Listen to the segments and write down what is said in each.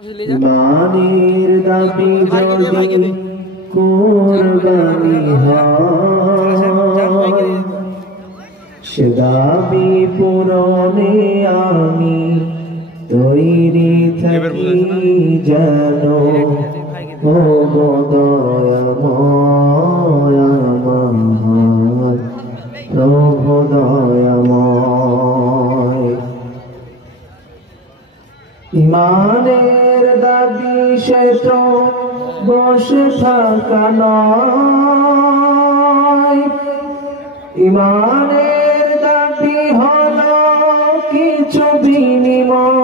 মানের দাবি যদি কুরবানি হয়, সে দাবি পূরণে আমি তৈরি থাকি যেন। ও দয়াময় আমার প্রভু দয়াময়, ইমানের দাবি সে তো বসে থাকা নয়, ইমানের দাবি হলো কিছু বিনিময়।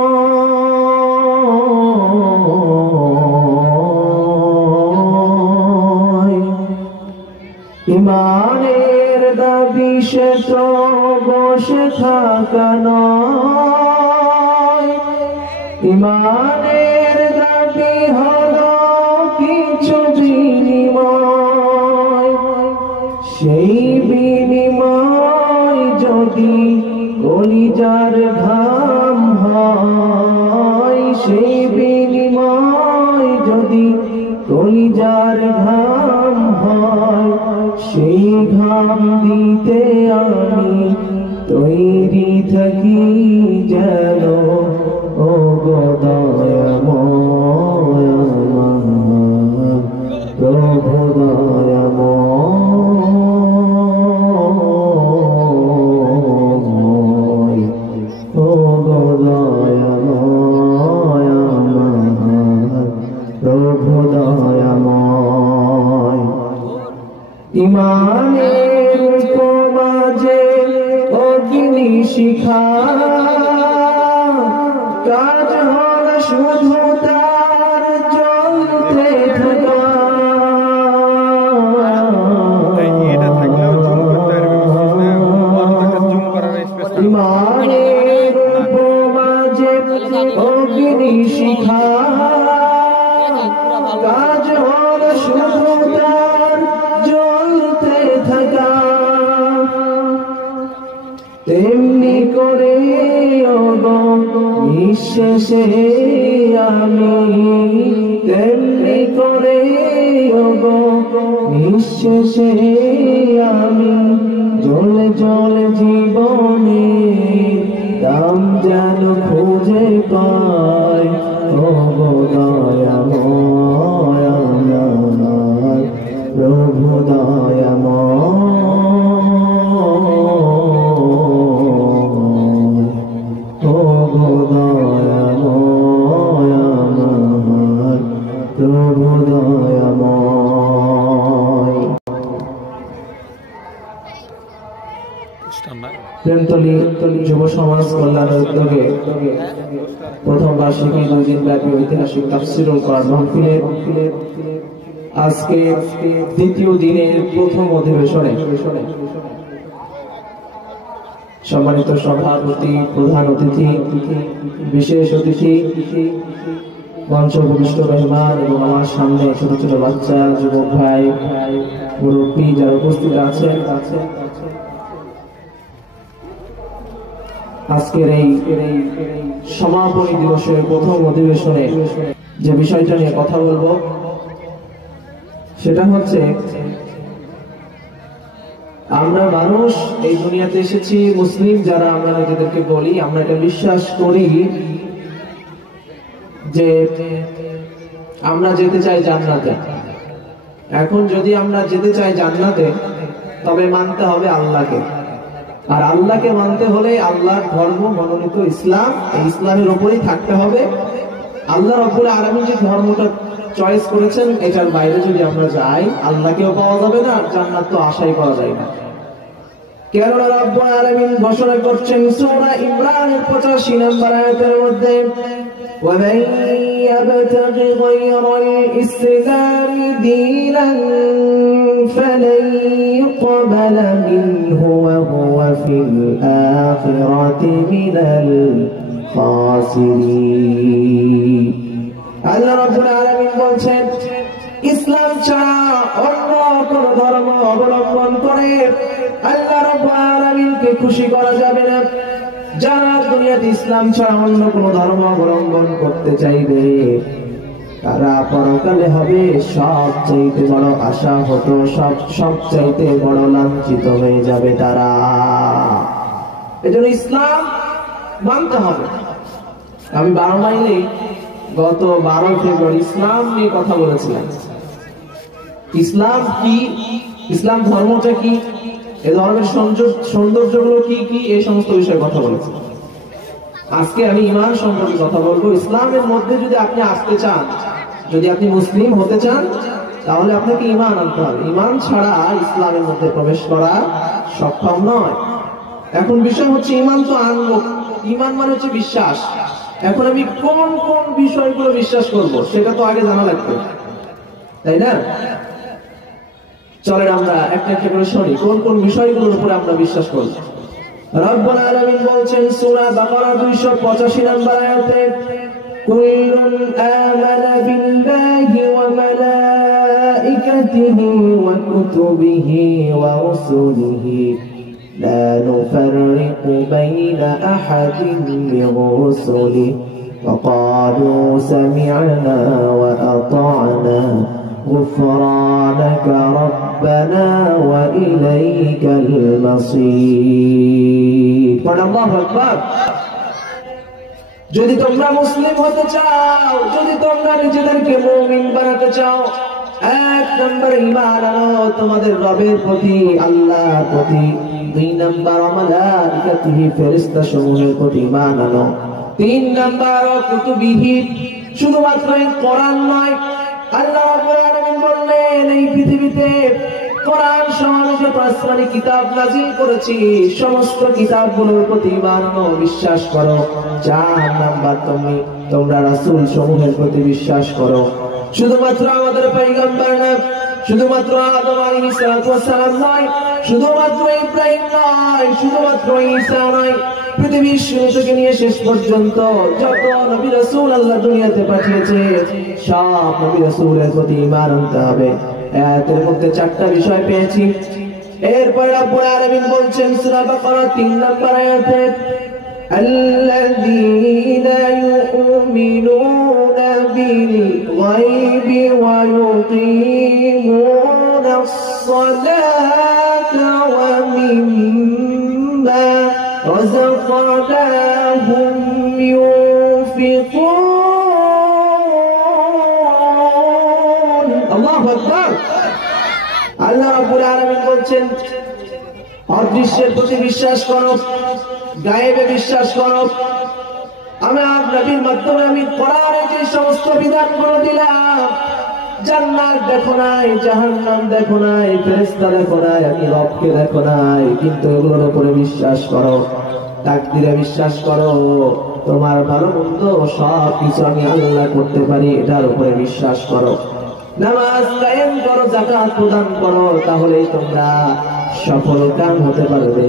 ইমানের দাবি সে তো বসে থাকা নয়, ইমানের দাবি হলো কিছু বিনিময়। সেই বিনিময় যদি কলিজার ঘাম হয়, সেই বিনিময় যদি কলিজার ঘাম হয়, সেই ঘাম দিতে আমি তৈরি থাকি যেন। ও দয়াময় আমার প্রভু দয়াময়, ও দয়াময় আমার প্রভু দয়াময়। ইমানের মাঝে অগ্নি শিখা, কাজ হল শুধু তার জ্বলতে থাকা। ইমানের মাঝে অগ্নি শিখা, কাজ হল শুধু তার জ্বলতে থাকা। তেমনি করে নিঃশেষে আমি, তেমনি করে নিঃশেষে আমি জ্বলে জ্বলে জীবনে দাম যেন খুঁজে পাই। ও দয়াময় আমার প্রভু দয়াময়, ও দয়াময় আমার প্রভু দয়াময়। প্রেমতলী যুব সমাজ কল্যাণের উদ্যোগে প্রথম বার্ষিকী 2 দিন ব্যাপী ঐতিহাসিক তাফসীরুল কোরআন মাহফিলের আজকে দ্বিতীয় দিনের প্রথম অধিবেশনে সম্মানিত সভাপতি, প্রধান অতিথি, বিশেষ অতিথি, মঞ্চ উপবিষ্ট মেহমান এবং আমার সামনে ছোট ছোট বাচ্চা, যুবক ভাই, মুরব্বী যারা উপস্থিত আছেন, আজকের এই সমাপনী দিবসের প্রথম অধিবেশনে যে বিষয়টা নিয়ে কথা বলবো সেটা হচ্ছে, আমরা মানুষ এই দুনিয়াতে এসেছি, মুসলিম যারা আমরা নিজেদেরকে বলি, আমরা এটা বিশ্বাস করি যে আমরা যেতে চাই জান্নাতে। এখন যদি আমরা যেতে চাই জান্নাতে, তবে মানতে হবে আল্লাহকে, আর আল্লাহকে মানতে হলে আল্লাহর ধর্ম মনোনীত ইসলাম, এই ইসলামের উপরেই থাকতে হবে। আল্লাহ রাব্বুল আলামিন যে ধর্মটা চয়েস করেছেন, এটার বাইরে যদি আমরা যাই, আল্লাহকেও পাওয়া যাবে না, জান্নাত তো আশাই করা যায় না। কেননা রাব্বুল আলামিন ঘোষণা করছেন সূরা ইমরানের 85 নম্বর আয়াতের মধ্যে, وَمَن يَبْتَغِ غَيْرَ الْإِسْلَامِ دِينًا فَلَن يُقْبَلَ مِنْهُ وَهُوَ فِي الْآخِرَةِ مِنَ الْخَاسِرِينَ। আল্লাহ রাব্বুল আলামিন বলছেন, ইসলাম ছাড়া অন্য কোন ধর্ম অবলম্বন করে আল্লাহ রাব্বুল আলামিনকে খুশি করা যাবে না। যারা দুনিয়া দুনিয়াতে ইসলাম ছাড়া অন্য কোনো ধর্ম অবলম্বন করতে চাইবে, তারা পরকালে হবে সবচাইতে বড় আশা হতো, সবচাইতে বড় লাঞ্ছিত হয়ে যাবে তারা। এজন্য ইসলাম মানতে হবে। আমি 12 মাইলে গত 12 ফেব্রুয়ারি ইসলাম নিয়ে কথা বলেছিলাম। ইসলাম কি, ইসলাম ধর্মটা কি, এই ধর্মের সৌন্দর্যগুলো কি কি, এই সমস্ত বিষয়ে কথা বলেছি। আজকে আমি ঈমান সম্পর্কে কথা বলবো। ইসলামের মধ্যে যদি আপনি আসতে চান, যদি আপনি মুসলিম হতে চান, তাহলে আপনাকে ঈমান আনতে হবে। ঈমান ছাড়া ইসলামের মধ্যে প্রবেশ করা সক্ষম নয়। এখন বিষয় হচ্ছে ঈমান তো আনবো, ঈমান মানে হচ্ছে বিশ্বাস। এখন আমি কোন কোন বিষয়গুলো বিশ্বাস করব সেটা তো আগে জানা লাগবে, তাই না? চলেন আমরা একটা একটা করে শুনি কোন কোন বিষয়গুলোর উপরে আমরা বিশ্বাস করব। রব্বুল আলামিন বলছেন সূরা বাকারা 285 নম্বর আয়াতে, কুল্লুন আমানা বিল্লাহি ওয়া মালাইকাতিহি ওয়া কুতুবিহি ওয়া রাসূলিহি লা নুফাররিকু বাইনা আহাদিন মির রাসূলিহি ওয়া ক্বালু সামি'না ওয়া আতা'না غفرانك ربنا وإليك المصير। আল্লাহু আকবার। যদি তোমরা মুসলিম হতে চাও, যদি তোমরা নিজেদেরকে মুমিন বানাতে চাও, এক নম্বর ঈমান আনো তোমাদের রবের প্রতি, আল্লাহর প্রতি। 2 নম্বর মালাইকাতিহি, ফেরেশতা সমূহের প্রতি ঈমান আনো। 3 নম্বর কুতুবিহি, শুধুমাত্র কোরআন নয়, আল্লাহ রাব্বুল আলামিন বললেন এই পৃথিবীতে কোরআন সহ যত আসমানি কিতাব নাযিল করেছি সমস্ত কিতাবগুলোর প্রতি ঈমান ও বিশ্বাস করো। 4 নাম্বার তোমরা রাসূল সমূহের প্রতি বিশ্বাস করো। শুধুমাত্র আমাদের পয়গম্বর না, শুধুমাত্র আদম আলাইহিস সালাম নয়, শুধুমাত্র ইব্রাহিম নয়, শুধুমাত্র ঈসা নয়, পৃথিবীর শুরু থেকে নিয়ে শেষ পর্যন্ত যত নবী রাসূল আল্লাহ দুনিয়াতে পাঠিয়েছে সব নবী রাসূলের প্রতি ঈমান আনতে হবে। আয়াতের মধ্যে 4টা বিষয় পেয়েছি। এরপর রব্বুল আলামিন বলছেন সূরা বাকারা 3 নম্বর আয়াতে, আল্লাযীনা ইউমিনুনা বিল গায়বি ওয়া ইউকিমুনাস সালাতা ওয়া মিম্মা রাযাকনাহুম ইউনফিকুন। আল্লাহু আকবার। আল্লাহ রাব্বুল আলামিন বলছেন অদৃশ্যের প্রতি বিশ্বাস করো, গায়েবে বিশ্বাস করো। আমার নবীর মাধ্যমে আমি কোরআনে যে সমস্ত বিধানগুলো দিলাম, জান্নাত দেখো নাই, জাহান্নাম দেখো নাই, ফেরেশতা দেখো নাই, আমি রবকে দেখো নাই, কিন্তু এগুলোর উপরে বিশ্বাস করো। তাকদীরে বিশ্বাস করো, তোমার ভালো মন্দ সব কিছু আমি আল্লাহ করতে পারি, এটার উপরে বিশ্বাস করো। নামাজ কায়েম করো, যাকাত প্রদান করো, তাহলেই তোমরা সফল কাম হতে পারবে।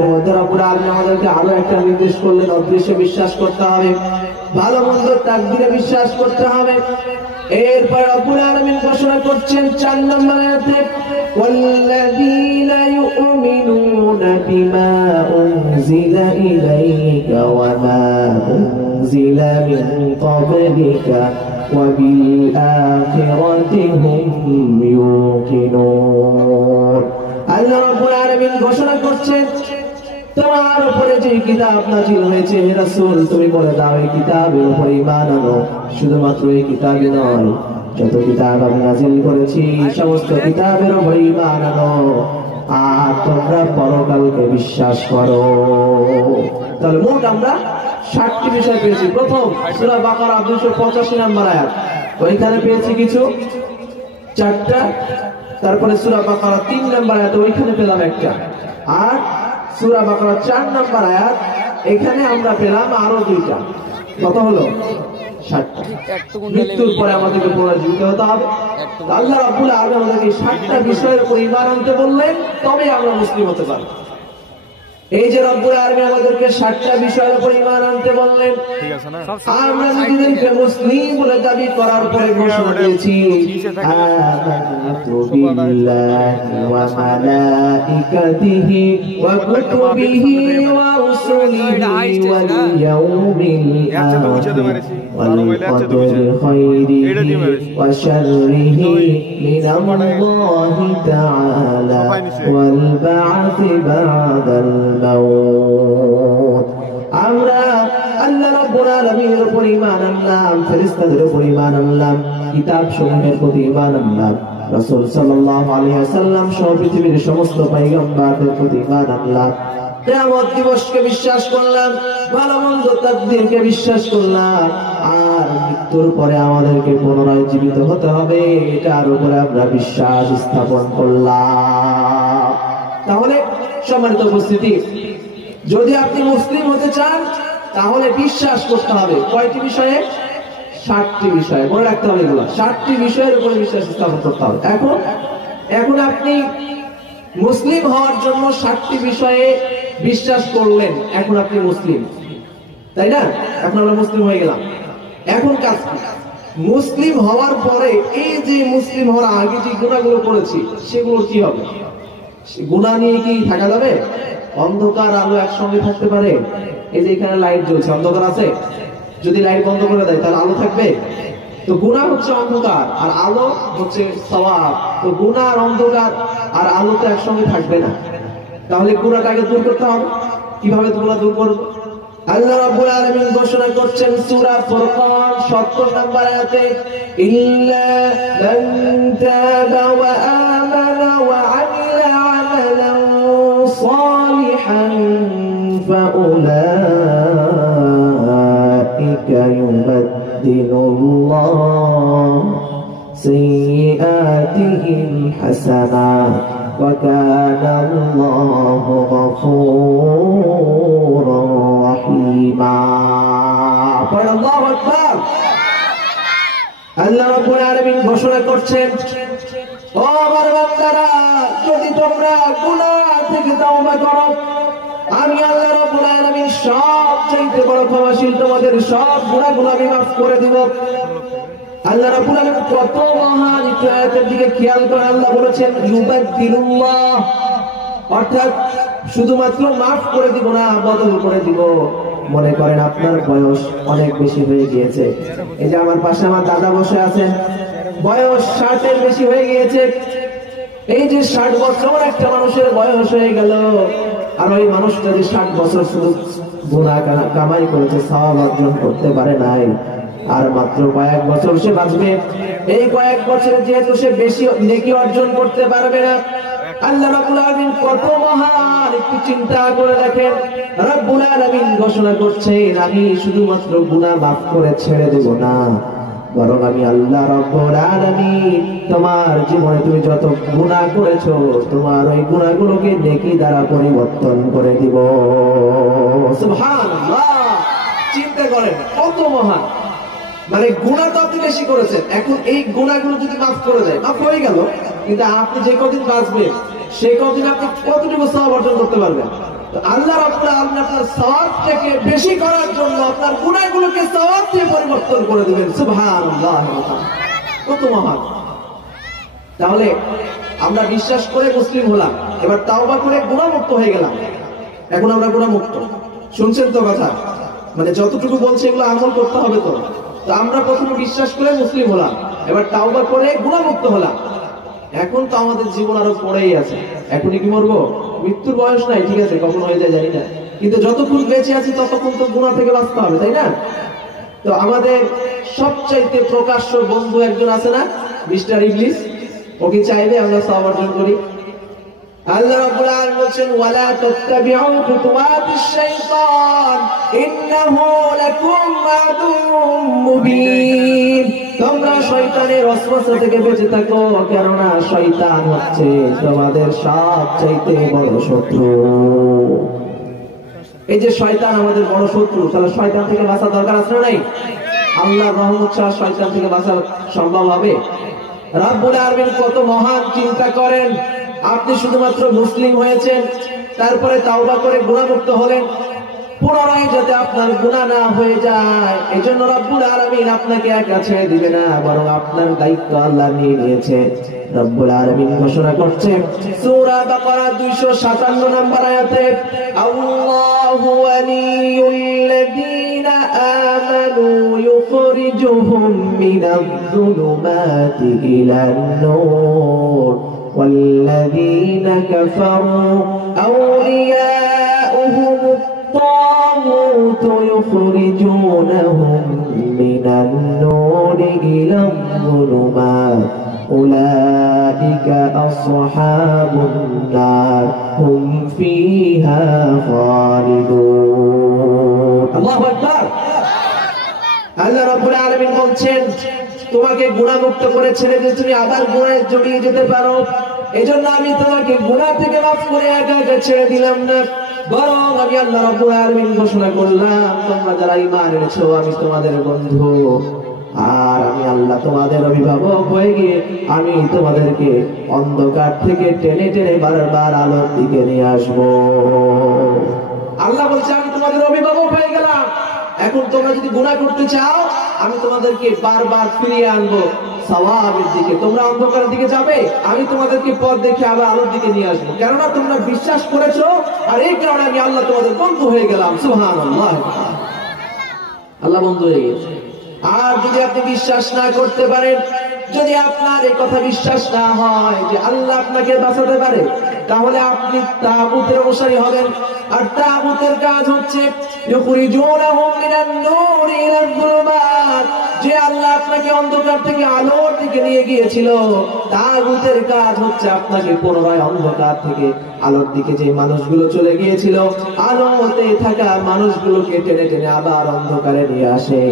এর মধ্যে রব্বুল আলামিন আমাদেরকে আরো একটা নির্দেশ করলেন, অদৃশ্যে বিশ্বাস করতে হবে, ভালো মন্দ তাকদীরে বিশ্বাস করতে হবে। এরপর রব্বুল আলামিন ঘোষণা করছেন 4 নম্বর আয়াতে, ওয়াল্লাযীনা ইউমিনুনা বিমা উনজিলা ইলাইকা ওয়া মা উনজিলা মিন ক্বাবলিকা ওয়া বিল আখিরাতি হুম ইউকিনুন। আল্লাহ রাব্বুল আলামিন ঘোষণা করছেন তোমার উপরে যে কিতাব নাযিল হয়েছে হে রাসূল, তুমি বলে দাও এই কিতাবের উপরে ঈমান আনো। শুধুমাত্র এই কিতাবে নয়, যত কিতাব আমি নাযিল করেছি সমস্ত কিতাবের উপরে ঈমান আনো, আর তোমরা পরকালকে বিশ্বাস করো। তাহলে মোট আমরা 60টি বিষয় পেয়েছি। প্রথম সূরা বাকারা 285 নম্বর আয়াত, ওইখানে পেয়েছি কিছু 4টা। তারপরে সূরা বাকারা 3 নম্বর আয়াত, ওইখানে পেলাম একটা। আর সূরা বাকারা 4 নম্বর আয়াত, এখানে আমরা পেলাম আরো 2টা। কত হলো? 60টা। মৃত্যুর পরে আমাদেরকে পুনরুজ্জীবিত হতে হবে। আল্লাহ রাব্বুল আলামিন আমাদেরকে 60টা বিষয়ের উপর ঈমান আনতে বললেন, তবে আমরা মুসলিম হতে পারব। এই যে রব্বুল আলামিন আমাদেরকে 7টা বিষয়ের উপর ঈমান আনতে বললেন, আমরা নিজেদেরকে মুসলিম বলে দাবি করার পরে ঘোষণা দিয়েছি আমানতু বিল্লাহি ওয়া মালাইকাতিহি ওয়া কুতুবিহি ওয়া রুসুলিহি ওয়াল ইয়াউমিল আখির ওয়াল কদরি খাইরিহি ওয়া শাররিহি মিনাল্লাহি তাআলা ওয়াল বা'থি বা'দাল মাউত। আমরা আল্লাহ রাব্বুল আলামিনের উপর ঈমান আনলাম, ফেরেশতাদের উপর ঈমান আনলাম, কিতাব সমূহের প্রতি ঈমান আনলাম, রাসূল সাল্লাল্লাহু আলাইহি ওয়াসাল্লাম সহ পৃথিবীর সমস্ত পয়গম্বরদের প্রতি ঈমান আনলাম, কিয়ামত দিবসকে বিশ্বাস করলাম, ভালো মন্দ তাকদীরকে বিশ্বাস করলাম, আর মৃত্যুর পরে আমাদেরকে পুনরায় জীবিত হতে হবে এটার উপরে আমরা বিশ্বাস স্থাপন করলাম। তাহলে সম্মানিত উপস্থিতি, যদি আপনি মুসলিম হতে চান তাহলে বিশ্বাস করতে হবে কয়টি বিষয়ে? 7টি বিষয়ে। মনে রাখতে হবে এগুলো 7টি বিষয়ের উপরে বিশ্বাস স্থাপন করতে হবে। এখন আপনি মুসলিম হওয়ার জন্য 7টি বিষয়ে বিশ্বাস করলেন, এখন আপনি মুসলিম, তাই না? এখন আমরা মুসলিম হয়ে গেলাম। এখন কাজ কি? মুসলিম হওয়ার পরে এই যে মুসলিম হওয়ার আগে যে গুনাহগুলো করেছি সেগুলোর কি হবে? গুনাহ নিয়ে কি থাকা যাবে? অন্ধকার আলো একসঙ্গে থাকতে পারে? এই যে এখানে লাইট জ্বলছে, অন্ধকার আছে, যদি লাইট বন্ধ করে দেয় তাহলে আলো থাকবে? তো গুনাহ হচ্ছে অন্ধকার আর আলো হচ্ছে সওয়াব। তো গুনাহ আর অন্ধকার আর আলো তো একসঙ্গে থাকবে না। তাহলে গুনাহটাকে দূর করতে হবে। কিভাবে গুনাহ দূর করব? আল্লাহ রাব্বুল আলামিন ঘোষণা করছেন সূরা ফুরকান 70 নম্বর আয়াতে, ইল্লা মান তাবা ওয়া আমানা ওয়া আমিলা আমালান সালিহান ফাউলাইকা ইউবাদদিলুল্লাহু সাইয়্যাতিহিম হাসানাত ওয়া কানা আল্লাহু গফুরুর রহিমা। আল্লাহু আকবার। আল্লাহ রাব্বুল আলামিন ঘোষণা করছেন, ও আমার বান্দারা, যদি তোমরা গুনাহ থেকে তওবা করো, আমি আল্লাহ রাব্বুল আলামিন সবচেয়ে বড় ক্ষমাশীল, তোমাদের সব গুনাহগুলো আমি মাফ করে দিব। আল্লাহ রাব্বুল আলামিন কত মহান, একটু আয়াতের দিকে খেয়াল করে আল্লাহ বলেছেন ইউবাদদিলুল্লাহ, অর্থাৎ শুধুমাত্র মাফ করে দিব না, বদল করে দিব। মনে করেন আপনার বয়স অনেক বেশি হয়ে গিয়েছে, এই যে আমার পাশে আমার দাদা বসে আছেন, বয়স 60-এর বেশি হয়ে গিয়েছে। এই যে 60 বছর একটা মানুষের বয়স হয়ে গেল, আর ওই মানুষটা যে 60 বছর শুধু গুনাহ কামাই করেছে, সওয়াব অর্জন করতে পারে নাই, আর মাত্র কয়েক বছর সে বাঁচবে। এই কয়েক বছরে যেহেতু সে বেশি নেকি অর্জন করতে পারবে না, আল্লাহ রাব্বুল আলামিন কত মহান, একটু চিন্তা করে দেখেন। রাব্বুল আলামিন ঘোষণা করছেন, আমি শুধুমাত্র গুনাহ মাফ করে ছেড়ে দেব না, বরং আমি আল্লাহ রাব্বুল আলামিন তোমার জীবনে তুমি যত গুনাহ করেছো, তোমার ওই গুনাহগুলোকে নেকি দ্বারা পরিবর্তন করে দিব। সুবহানাল্লাহ। চিন্তা করেন কত মহান, মানে গুনাহ তো আপনি বেশি করেছেন, এখন এই গুনাহগুলো যদি মাফ করে দেয়, মাফ হয়ে গেল, কিন্তু আপনি যে কদিন বাঁচবেন সেই কদিন আপনি কতটুকু সওয়াব অর্জন করতে পারবেন? তো আল্লাহ রাব্বুল আলামিন আপনার সওয়াবটাকে বেশি করার জন্য আপনার গুনাহগুলোকে সওয়াব দিয়ে পরিবর্তন করে দিবেন। সুবহানাল্লাহ। কত মহান। তাহলে আমরা বিশ্বাস করে মুসলিম হলাম, এবার তাওবা করে গুনাহমুক্ত হয়ে গেলাম, এখন আমরা গুনাহমুক্ত। শুনছেন তো কথা? মানে যতটুকু বলছে এগুলো আমল করতে হবে। তো আমরা প্রথমে বিশ্বাস করে মুসলিম হলাম, এবার তাওবা করে গুনাহমুক্ত হলাম, এখন তো আমাদের জীবন আরো পড়েই আছে। এখনই কি মরবো? মৃত্যুর বয়স নাই, ঠিক আছে, কখন হয়ে যায় জানি না, কিন্তু যতক্ষণ বেঁচে আছি ততক্ষণ তো গুনাহ থেকে বাঁচতে হবে, তাই না? তো আমাদের সবচাইতে প্রকাশ্য বন্ধু একজন আছে না, মিস্টার ইবলিস। ওকে চাইলে আমরা সওয়াব অর্জন করি। আল্লাহ রাব্বুল আলামিন বলেন, ওয়ালা তাত্তাবিউ খুতুওয়াতিশ শাইতান ইন্নাহু লাকুম আদুউম মুবিন। তোমরা শয়তানের ওয়াসওয়াসা থেকে বেঁচে থাকো, কেননা শয়তান হচ্ছে তোমাদের সবচাইতে বড় শত্রু। এই যে শয়তান আমাদের বড় শত্রু, তাহলে শয়তান থেকে বাঁচা দরকার আছে না নাই? আল্লাহর রহমত ছাড়া শয়তান থেকে বাঁচা সম্ভব হবে? রাব্বুল আলামিন কত মহান, চিন্তা করেন। আপনি শুধুমাত্র মুসলিম হয়েছেন, তারপরে তাওবা করে গুনাহমুক্ত হলেন, পুনরায় যাতে আপনার গুনাহ না হয়ে যায়, এজন্য রব্বুল আলামিন আপনাকে একা ছেড়ে দিবে না, বরং আপনার দায়িত্ব আল্লাহ নিয়ে নিয়েছে। রব্বুল আলামিন ঘোষণা করছেন সূরা বাকারা 257 নম্বর আয়াতে, আল্লাহু ওয়ালিয়ুল্লাযীনা আমানু ইউখরিজুহুম মিনায-যুলুমাতি ইলান-নূর ওয়াল্লাযীনা কাফারু আউলিয়াউহুম الطاغوت يخرجونهم من النور إلى الظلمات أولئك أصحاب النار هم فيها خالدون الله أكبر আল্লাহ রাব্বুল আলামিন বলছেন তোমাকে গুনাহমুক্ত করে ছেড়ে দিয়ে তুমি আবার গুনাহে জড়িয়ে যেতে পারো, এজন্য আমি তোমাকে গুনাহ থেকে মাফ করে একা একা ছেড়ে দিলাম না, বরং আমি আল্লাহ রাব্বুল আলামিন ঘোষণা করলাম তোমরা যারা ঈমান এনেছো আমি তোমাদের বন্ধু, আর আমি আল্লাহ তোমাদের অভিভাবক হয়ে গিয়ে আমি তোমাদেরকে অন্ধকার থেকে টেনে টেনে বারবার আলোর দিকে নিয়ে আসবো। আল্লাহ বলছে আমি তোমাদের অভিভাবক হয়ে গেলাম, এখন তোমরা যদি গুনাহ করতে চাও আমি তোমাদেরকে বারবার ফিরিয়ে আনবো সওয়াবের দিকে, তোমরা অন্ধকারের দিকে যাবে, আমি তোমাদেরকে পথ দেখে আবার আলোর দিকে নিয়ে আসবো, কেননা তোমরা বিশ্বাস করেছো, আর এই কারণে আমি আল্লাহ তোমাদের বন্ধু হয়ে গেলাম। সুবহানাল্লাহ, আল্লাহ বন্ধু হয়ে গেছে। আর যদি আপনি বিশ্বাস না করতে পারেন, যদি আপনার এই কথা বিশ্বাস না হয় যে আল্লাহ আপনাকে বাঁচাতে পারে, তাহলে আপনি তাগুতের অনুসারী হবেন, আর তাগুতের কাজ হচ্ছে ইউখরিজুনাহুম মিনান নূরি ইলাল যুলুমাত, যে আল্লাহ আপনাকে অন্ধকার থেকে আলোর দিকে নিয়ে গিয়েছিল, তাগুতের কাজ হচ্ছে আপনাকে পুনরায় অন্ধকার থেকে আলোর দিকে যে মানুষগুলো চলে গিয়েছিল আলোতে থাকা মানুষগুলোকে টেনে টেনে আবার অন্ধকারে নিয়ে আসে।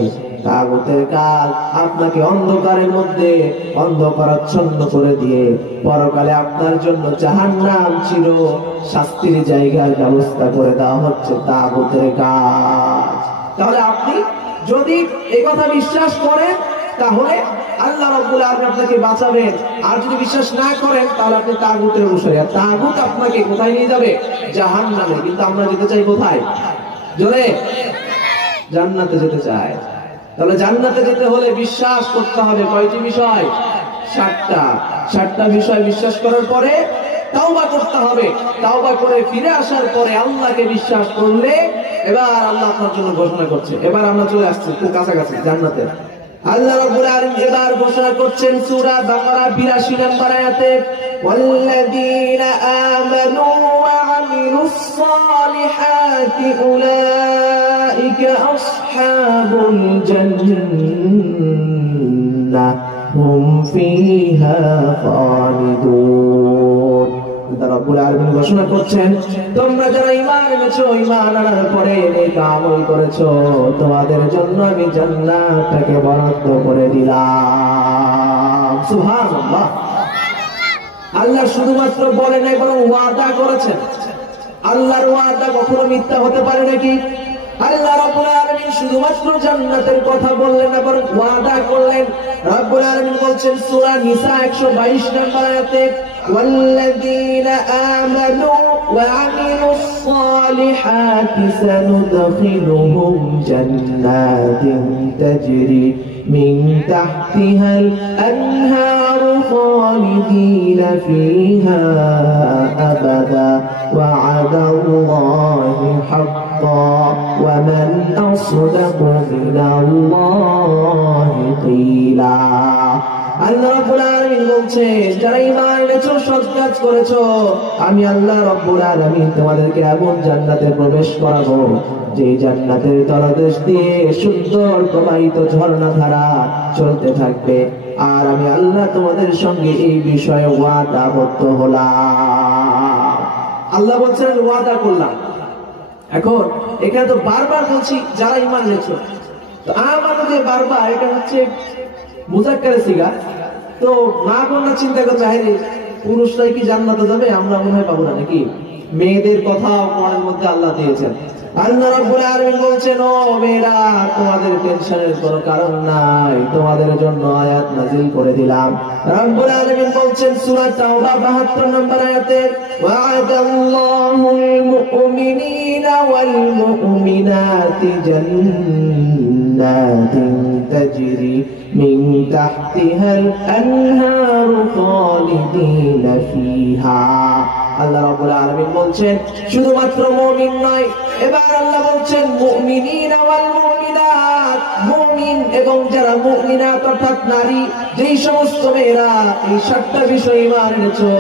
তাগুতের কাজ আপনাকে অন্ধকারের মধ্যে অন্ধকারাচ্ছন্ন করে দিয়ে পরকালে আপনার জন্য জাহান্নাম চির শাস্তির জায়গার ব্যবস্থা করে দেওয়া হচ্ছে তাগুতের কাজ। তাহলে আপনি যদি এই কথা বিশ্বাস করেন তাহলে আল্লাহ রাব্বুল আলামিন আপনাকে বাঁচাবেন, আর যদি বিশ্বাস না করেন তাহলে আপনি তাগুতের অনুসারী, আর তাগুত আপনাকে কোথায় নিয়ে যাবে? জাহান্নামে। কিন্তু আমরা যেতে চাই কোথায়? জোরে, জান্নাতে যেতে চাই। তাহলে জান্নাতে যেতে হলে বিশ্বাস করতে হবে কয়টি বিষয়? 7টা বিষয় বিশ্বাস করার পরে তাওবা করতে হবে, তাওবা করে ফিরে আসার পরে আল্লাহকে বিশ্বাস করলে এবার আল্লাহ আপনার জন্য ঘোষণা করছে। এবার আমরা চলে আসছি খুব কাছাকাছি জান্নাতের। আল্লাহ রাব্বুল আলামিন এবার ঘোষণা করছেন সূরা বাকারা 82 নম্বর আয়াতে, ওয়াল্লাযীনা আমানু ওয়া আমিলুস সালিহাতি উলাইকা আসহাবুল জান্নাহ হুম ফিহা খালিদুন। রব্বুল আলামিন ঘোষণা করছেন তোমরা যারা ঈমান এনেছো, ঈমান আনার পরে নেক আমল করেছো, তোমাদের জন্য আমি জান্নাতটাকে বরাদ্দ করে দিলাম। সুবহানাল্লাহ, আল্লাহ শুধুমাত্র বলে নাই বরং ওয়াদা করেছেন। আল্লাহর ওয়াদা কখনো মিথ্যা হতে পারে নাকি? আল্লাহ রাব্বুল আলামিন শুধুমাত্র জান্নাতের কথা বললেন না, বরং ওয়াদা করলেন। রাব্বুল আলামিন বলছেন সূরা নিসা 122 নম্বর আয়াতে, ওয়াল্লাযীনা আমানু ওয়া আমিলুস সালিহাতি সানুদখিলুহুম জান্নাতিন তাজরি মিন তাহতিহাল আনহারু খালিদিনা ফিহা আবাদা ওয়া'দাল্লাহি হাক্কান ওয়া মান আসদাকু মিনাল্লাহি কিলা। আল্লাহ রাব্বুল আলামিন বলছেন যারা ঈমান এনেছো, সৎ কাজ করেছো, আমি আল্লাহ রাব্বুল আলামিন তোমাদেরকে এমন জান্নাতে প্রবেশ করাবো যে জান্নাতের তলদেশ দিয়ে সুন্দর প্রবাহিত ঝর্ণা ধারা চলতে থাকবে, আর আমি আল্লাহ তোমাদের সঙ্গে এই বিষয়ে ওয়াদাবদ্ধ হলাম। আল্লাহ বলছেন ওয়াদা করলাম। এখন এখানে তো বারবার বলছি যারা ঈমান এনেছো, তো আমাদের যে বারবার এটা হচ্ছে মুযাক্কারে সিগা, তো মা বোনরা চিন্তা করছে আরে পুরুষরাই কি জান্নাতে যাবে, আমরা মনে হয় পাবো না নাকি? মেয়েদের কথা কোরআনের মধ্যে আল্লাহ দিয়েছেন, আল্লাহ রাব্বুল আলামিন বলছেন, ও মেয়েরা, তোমাদের টেনশনের কোনো কারণ নাই, তোমাদের জন্য আয়াত নাযিল করে দিলাম। রাব্বুল আলামিন বলছেন সূরা তাওবা 72 নম্বর আয়াতে, ওয়া'আদাল্লাহুল মুমিনিনা ওয়াল মুমিনাতি জান্নাতিন তাজরি মিন তাহতিহাল আনহারু খালিদিনা ফিহা। আল্লাহ রাব্বুল আলামিন বলছেন শুধুমাত্র মুমিন নয়, এবার আল্লাহ বলছেন মুমিনিনা ওয়াল মুমিনাত, মুমিন এবং যারা মুমিনাত অর্থাৎ নারী, যেই সমস্ত মেয়েরা এই 7টা বিষয় ঈমান এনেছো,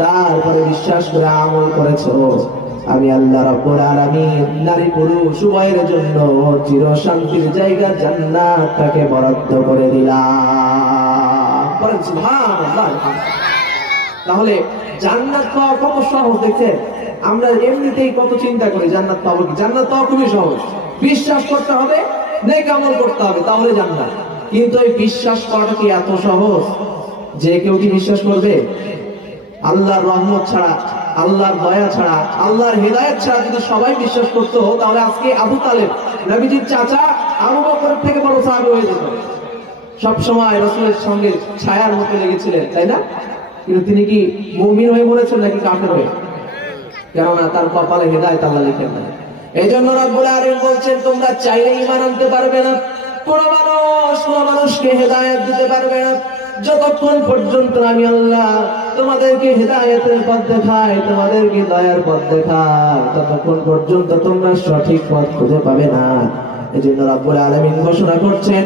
তারপরে বিশ্বাস করে আমল করেছো, আমি আল্লাহ রাব্বুল আলামিন নারী পুরুষ উভয়ের জন্য চির শান্তির জায়গা জান্নাতটাকে বরাদ্দ করে দিলাম। বলেন সুবহানাল্লাহ। তাহলে জান্নাত পাওয়া কত সহজ দেখছেন? আমরা এমনিতেই কত চিন্তা করি জান্নাত পাবো কি। জান্নাত পাওয়া খুবই সহজ, বিশ্বাস করতে হবে, নেক আমল করতে হবে, তাহলে জান্নাত। কিন্তু এই বিশ্বাস করাটা কি এত সহজ যে কেউ কি বিশ্বাস করবে? আল্লাহর রহমত ছাড়া, আল্লাহর দয়া ছাড়া, আল্লাহর হেদায়েত ছাড়া যদি সবাই বিশ্বাস করতো, তাহলে আজকে আবু তালেব নবীজির চাচা আবু বকরের থেকে বড় সাহাবী হয়ে যেত। সবসময় রাসূলের সঙ্গে ছায়ার মতো লেগেছিলেন, তাই না? কিন্তু তিনি কি মুমিন হয়ে মরেছেন নাকি কাফের হয়ে? কেননা তার কপালে হেদায়েত আল্লাহ লিখেন না। এই জন্য রব্বুল আলামিন বলছেন, তোমরা চাইলে ঈমান আনতে পারবে না, কোন মানুষকে হেদায়েত দিতে পারবে না যতক্ষণ পর্যন্ত আমি আল্লাহ তোমাদেরকে হেদায়েতের পথ দেখাই, তোমাদেরকে দয়ার পথ দেখাই, ততক্ষণ পর্যন্ত তোমরা সঠিক পথ খুঁজে পাবে না। এই জন্য রব্বুল আলামিন ঘোষণা করছেন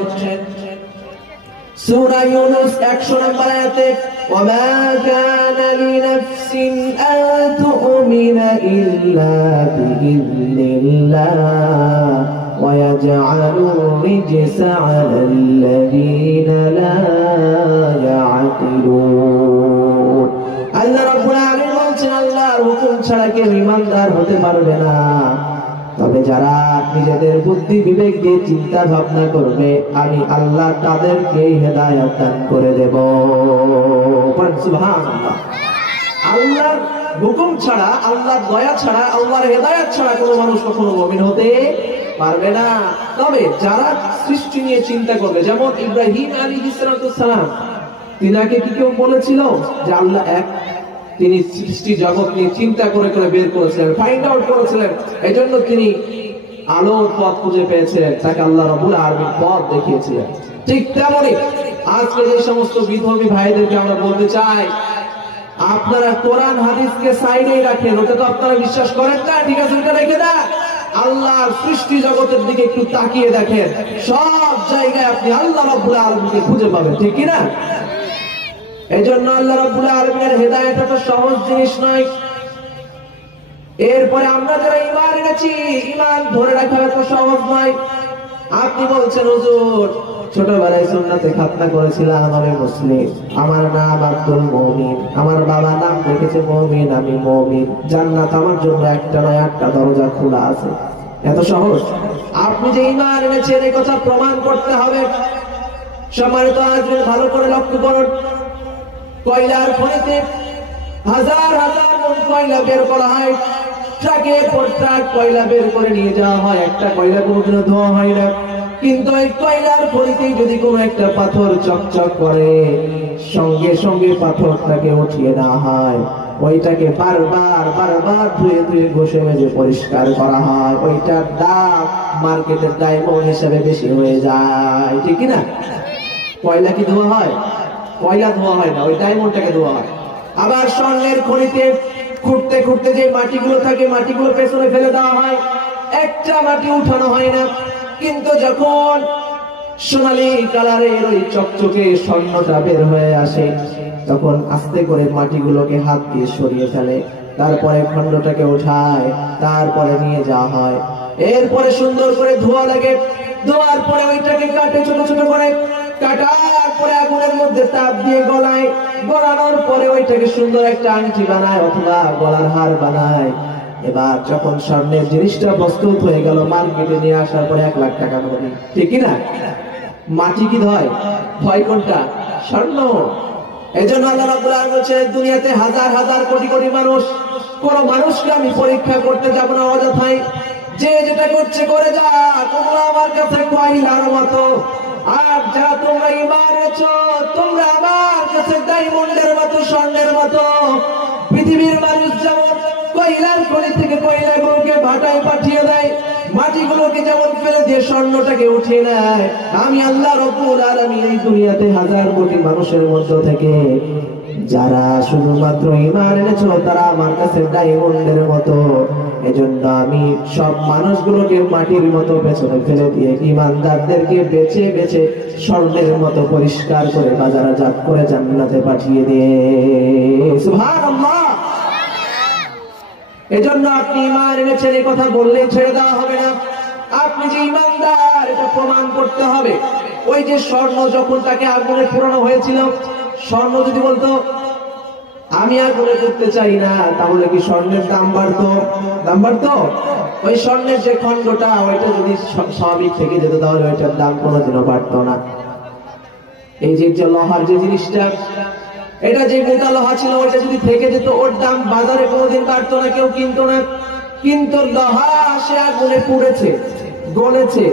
সূরা ইউনূস 100 নম্বর আয়াতে, ওয়ামা কানা লিনাফসিন আন তুমিনা ইল্লা বিইذنিল্লাহ ওয়া ইয়াজআলুর রিজসা আলাল্লাযীনা লা ইয়াকিলুন। আল্লাহ রাব্বুল আলামিন বলছেন, আল্লাহর হুকুম ছাড়া কেউ ঈমানদার হতে পারবে না, তবে যারা নিজেদের বুদ্ধি বিবেক দিয়ে চিন্তা ভাবনা করবে, আমি আল্লাহ তাদেরকে হেদায়েত দান করে দেব। সুবহানাল্লাহ। আল্লাহর হুকুম ছাড়া, আল্লাহর দয়া ছাড়া, আল্লাহর হেদায়েত ছাড়া কোনো মানুষ কখনো মুমিন হতে পারবে না। তবে যারা সৃষ্টি নিয়ে চিন্তা করবে, যেমন ইব্রাহিম আলাইহিস সালাম, তিনাকে কি কেউ বলেছিল যে আল্লাহ এক? তিনি সৃষ্টি জগৎ নিয়ে চিন্তা করে করে বের করেছিলেন, ফাইন্ড আউট করেছিলেন, এই জন্য তিনি আলোর পথ খুঁজে পেয়েছিলেন, তাকে আল্লাহ রাব্বুল আলামিন পথ দেখিয়েছিলেন। ঠিক তেমনি আজকে যে সমস্ত বিধর্মী ভাইদেরকে আমরা বলতে চাই, আপনারা কোরআন হাদিসকে সাইডে রাখেন, ওটা তো আপনারা বিশ্বাস করেন না, ঠিক আছে, ওটা রেখে দেন। আল্লাহর সৃষ্টি জগতের দিকে একটু তাকিয়ে দেখেন, সব জায়গায় আপনি আল্লাহ রাব্বুল আলামিনকে খুঁজে পাবেন, ঠিক কি না? এই জন্য আল্লাহ রাব্বুল আলামিনের হেদায়েত এত সহজ জিনিস নয়। এরপরে আমরা যারা ঈমান এনেছি, ঈমান ধরে রাখা এত সহজ নয়। আপনি বলছেন, হুজুর ছোটবেলায় সুন্নাতে খাতনা করেছিলাম, আমি মুসলিম, আমার নাম আব্দুল মুমিন, আমার বাবা নাম রেখেছে মুমিন, আমি মুমিন, জান্নাত আমার জন্য একটা নয় 8টা দরজা খোলা আছে। এত সহজ? আপনি যে ঈমান এনেছেন এই কথা প্রমাণ করতে হবে। সম্মানিত আজকে ভালো করে লক্ষ্য করুন, কয়লার খনিতে হাজার হাজার মন কয়লা বের করা হয়, ট্রাকের পর ট্রাক কয়লা বের করে নিয়ে যাওয়া হয়, একটা কয়লা কোনোদিনও ধোয়া হয় না। কিন্তু এই কয়লার খনিতে যদি কোনো একটা পাথর চকচক করে, সঙ্গে সঙ্গে পাথরটাকে উঠিয়ে নেওয়া হয়, ওইটাকে বারবার বারবার ধুয়ে ধুয়ে ঘষে মেজে পরিষ্কার করা হয়, ওইটার দাম মার্কেটের ডায়মন্ড হিসেবে বেশি হয়ে যায়, ঠিক না? কয়লা কি ধোয়া হয়? কয়লা ধোয়া হয় না, ওই ডায়মন্ডটাকে ধোয়া হয়। আবার স্বর্ণের খনিতে খুঁড়তে খুঁড়তে যে মাটিগুলো থাকে, মাটিগুলো পেছনে ফেলে দেওয়া হয়, একটা মাটি উঠানো হয় না। কিন্তু যখন সোনালী কালারের ওই চকচকে স্বর্ণটা বের হয়ে আসে, তখন আস্তে করে মাটিগুলোকে হাত দিয়ে সরিয়ে ফেলে, তারপরে খণ্ডটাকে উঠায়, তারপরে নিয়ে যাওয়া হয়। এরপরে সুন্দর করে ধোয়া লাগে, ধোয়ার পরে ওইটাকে কাটে ছোট ছোট করে, কাটার পরে আগুনের মধ্যে তাপ দিয়ে গলায়, গলানোর পরে ওইটাকে সুন্দর একটা আংটি বানায় অথবা গলার হার বানায়। এবার যখন স্বর্ণের জিনিসটা প্রস্তুত হয়ে গেল, মার্কেটে নিয়ে আসার পরে 1 লাখ টাকা ধরে, ঠিক কিনা? মাটি কি ধয়? ভয় কোনটা? স্বর্ণ। এই জন্য আল্লাহ রাব্বুল আলামিন বলেছেন, দুনিয়াতে হাজার হাজার কোটি কোটি মানুষ, কোন মানুষকে আমি পরীক্ষা করতে যাব না অযথাই। যে যেটা করছে করে যা, তোমরা আমার কাছে কয়লার মতো। আর যারা তোমরা ঈমান এনেছো তোমরা আমার কাছে ডায়মন্ডের মতো, স্বর্ণের মতো। পৃথিবীর মানুষ যেমন কয়লার খনি থেকে কয়লাগুলোকে ভাটায় পাঠিয়ে দেয়, মাটিগুলোকে যেমন ফেলে দিয়ে স্বর্ণটাকে উঠিয়ে নেয়, আমি আল্লাহ রাব্বুল আলামিন এই দুনিয়াতে হাজার কোটি মানুষের মধ্য থেকে যারা শুধুমাত্র ঈমান এনেছো তারা আমার কাছে ডায়মন্ডের মতো। এজন্য আমি সব মানুষগুলোকে মাটির মতো পেছনে ফেলে দিয়ে ঈমানদারদেরকে বেছে বেছে স্বর্ণের মতো পরিষ্কার করে বাজারজাত করে জান্নাতে পাঠিয়ে দিয়ে। সুবহানাল্লাহ। এজন্য আপনি ঈমান এনেছেন এই কথা বললেই ছেড়ে দেওয়া হবে না। আপনি যে ঈমানদার এটা প্রমাণ করতে হবে। ওই যে স্বর্ণ যখন তাকে আগুনে পোড়ানো হয়েছিল, স্বর্ণ যদি বলতো আমি আগুনে করতে চাই না, তাহলে কি স্বর্ণের দাম বাড়তো? দাম বাড়তো? ওই স্বর্ণের যে খণ্ডটা ওইটা যদি স্বাভাবিক থেকে যেত তাহলে ওইটার দাম কোনোদিনও বাড়তো না। এই যে লোহার যে জিনিসটা, এটা যে মোটা লোহা ছিল ওইটা যদি থেকে যেত ওর দাম বাজারে কোনোদিন বাড়তো না, কেউ কিনতো না। কিন্তু লোহা সে আগুনে পুড়েছে, গলেছে,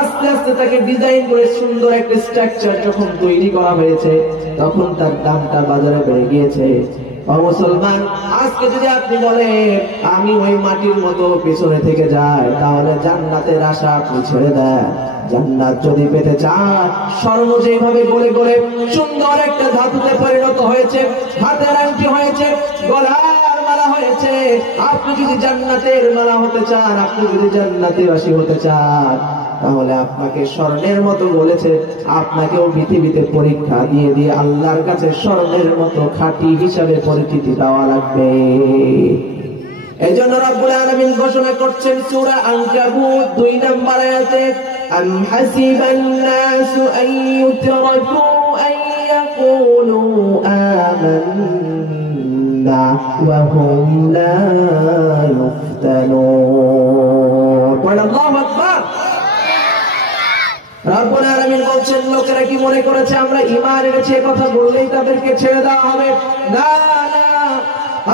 আস্তে আস্তে তাকে ডিজাইন করে সুন্দর একটা স্ট্রাকচার যখন তৈরি করা হয়েছে তখন তার দামটা বাজারে বেড়ে গিয়েছে। ও মুসলমান, আজকে যদি আপনি বলেন আমি ওই মাটির মতো পিছনে থেকে যাই, তাহলে জান্নাতের আশা আপনি ছেড়ে দেন। জান্নাত যদি পেতে চান, স্বর্ণ যেভাবে গলে গলে সুন্দর একটা ধাতুতে পরিণত হয়েছে, হাতের আংটি হয়েছে, গলার মালা হয়েছে, আপনি যদি জান্নাতের মালা হতে চান, আপনি যদি জান্নাতের বাসী হতে চান, তাহলে আপনাকে স্বর্ণের মতো বলেছে আপনাকেও পৃথিবীতে পরীক্ষা দিয়ে দিয়ে আল্লাহর কাছে স্বর্ণের মতো খাঁটি হিসাবে পরিচিতি দেওয়া লাগবে। এই জন্য রব্বুল আলামিন ঘোষণা করছেন সূরা আনকাবুত 2 নম্বর আয়াতে, আম হাসিবান নাসু আন ইউতরাকু আন ইয়াকুলু আমান্না ওয়া হুম লা ইফতানুন। আল্লাহু আকবার। রব্বুল আলামিন বলছেন লোকেরা কি মনে করেছে আমরা ঈমান এনেছি কথা বললেই তাদেরকে ছেড়ে দেওয়া হবে? না না,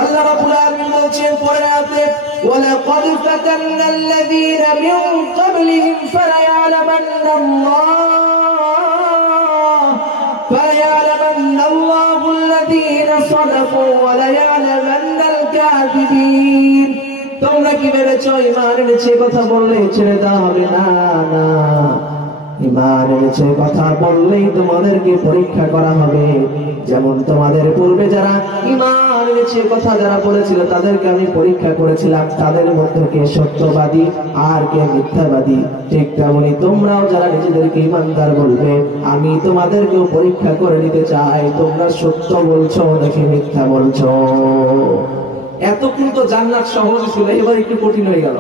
আল্লাহ রাব্বুল আলামিন বলছেন পরের আয়াতে, ওয়ালাকাদ ফাতান্নাল্লাযীনা মিন ক্বাবলিহিম ফালায়ালামান্নাল্লাহুল্লাযীনা সাদাকু ওয়া লায়ালামান্নাল কাযিবিন। তোমরা কি ভেবেছো ঈমান এনেছি কথা বললেই ছেড়ে দেওয়া হবে? না না, ঈমান এনেছে কথা বললেই তোমাদেরকে পরীক্ষা করা হবে। যেমন তোমাদের পূর্বে যারা ঈমান এনেছে কথা যারা বলেছিল তাদেরকে আমি পরীক্ষা করেছিলাম, তাদের মধ্যে কে সত্যবাদী আর কে মিথ্যাবাদী, ঠিক তেমনি তোমরাও যারা নিজেদেরকে ঈমানদার বলবে আমি তোমাদেরকেও পরীক্ষা করে নিতে চাই, তোমরা সত্য বলছো নাকি মিথ্যা বলছো। এতক্ষণ তো জান্নাত সহজ ছিল, এবার একটু কঠিন হয়ে গেল।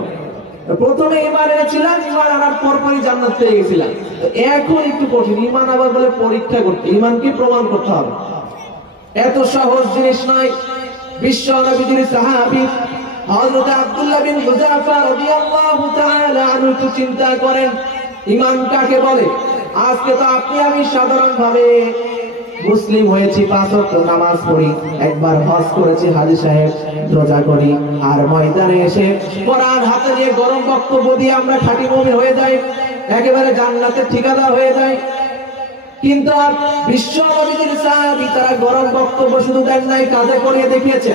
প্রথমে ঈমান এনেছিলাম, ঈমান আনার পরপরই জান্নাত পেয়ে গেছিলাম, এখন একটু কঠিন। ঈমান আবার বলে পরীক্ষা করতে, ঈমানকে প্রমাণ করতে হবে। এত সহজ জিনিস নয়। বিশ্ব নবীর সাহাবী হযরত আব্দুল্লাহ বিন হুযাফা রাদিয়াল্লাহু তাআলা আনহু একটু চিন্তা করেন ঈমান কাকে বলে। আজকে তো আপনি আমি সাধারণভাবে মুসলিম হয়েছি, 5 ওয়াক্ত নামাজ পড়ি, একবার হজ করেছি হাজী সাহেব, রোজা করি, আর ময়দানে এসে কোরআন হাতে নিয়ে গরম বক্তব্য দিয়ে আমরা খাঁটি মুমিন হয়ে যাই, একেবারে জান্নাতের ঠিকাদার হয়ে যাই। কিন্তু বিশ্ব নবীর সাহাবী তারা গরম বক্তব্য শুধু দেন নাই, কাজে করিয়ে দেখিয়েছে।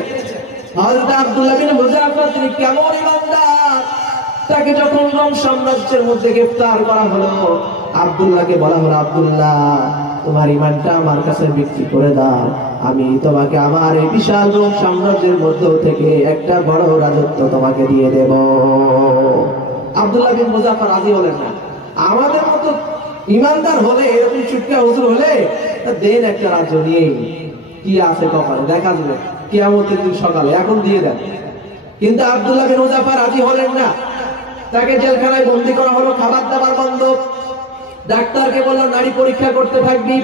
হযরত আব্দুল্লাহ বিন হুযাফা তিনি কেমন ঈমানদার, তাকে যখন রোম সাম্রাজ্যের মধ্যে গ্রেফতার করা হলো, আব্দুল্লাহকে বলা হলো আব্দুল্লাহ তোমার ঈমানটা আমার কাছে বিক্রি করে দাও, আমি তোমাকে আমার এই বিশাল রোম সাম্রাজ্যের মধ্য থেকে একটা বড় রাজত্ব তোমাকে দিয়ে দেব। আব্দুল্লাহ বিন হুযাফা রাজি হলেন না। আমাদের মতো ঈমানদার হলে, এরকম চুটকা হুজুর হলে দেন একটা রাজ্য নিয়ে, কি আছে কপালে দেখা যাবে কিয়ামতের দিন সকালে, এখন দিয়ে দেন। কিন্তু আব্দুল্লাহ বিন হুযাফা রাজি হলেন না। তাকে জেলখানায় বন্দী করা হলো, খাবার দাবার বন্ধ। ডাক্তারকে বললো নারী পরীক্ষা করতে থাকবি,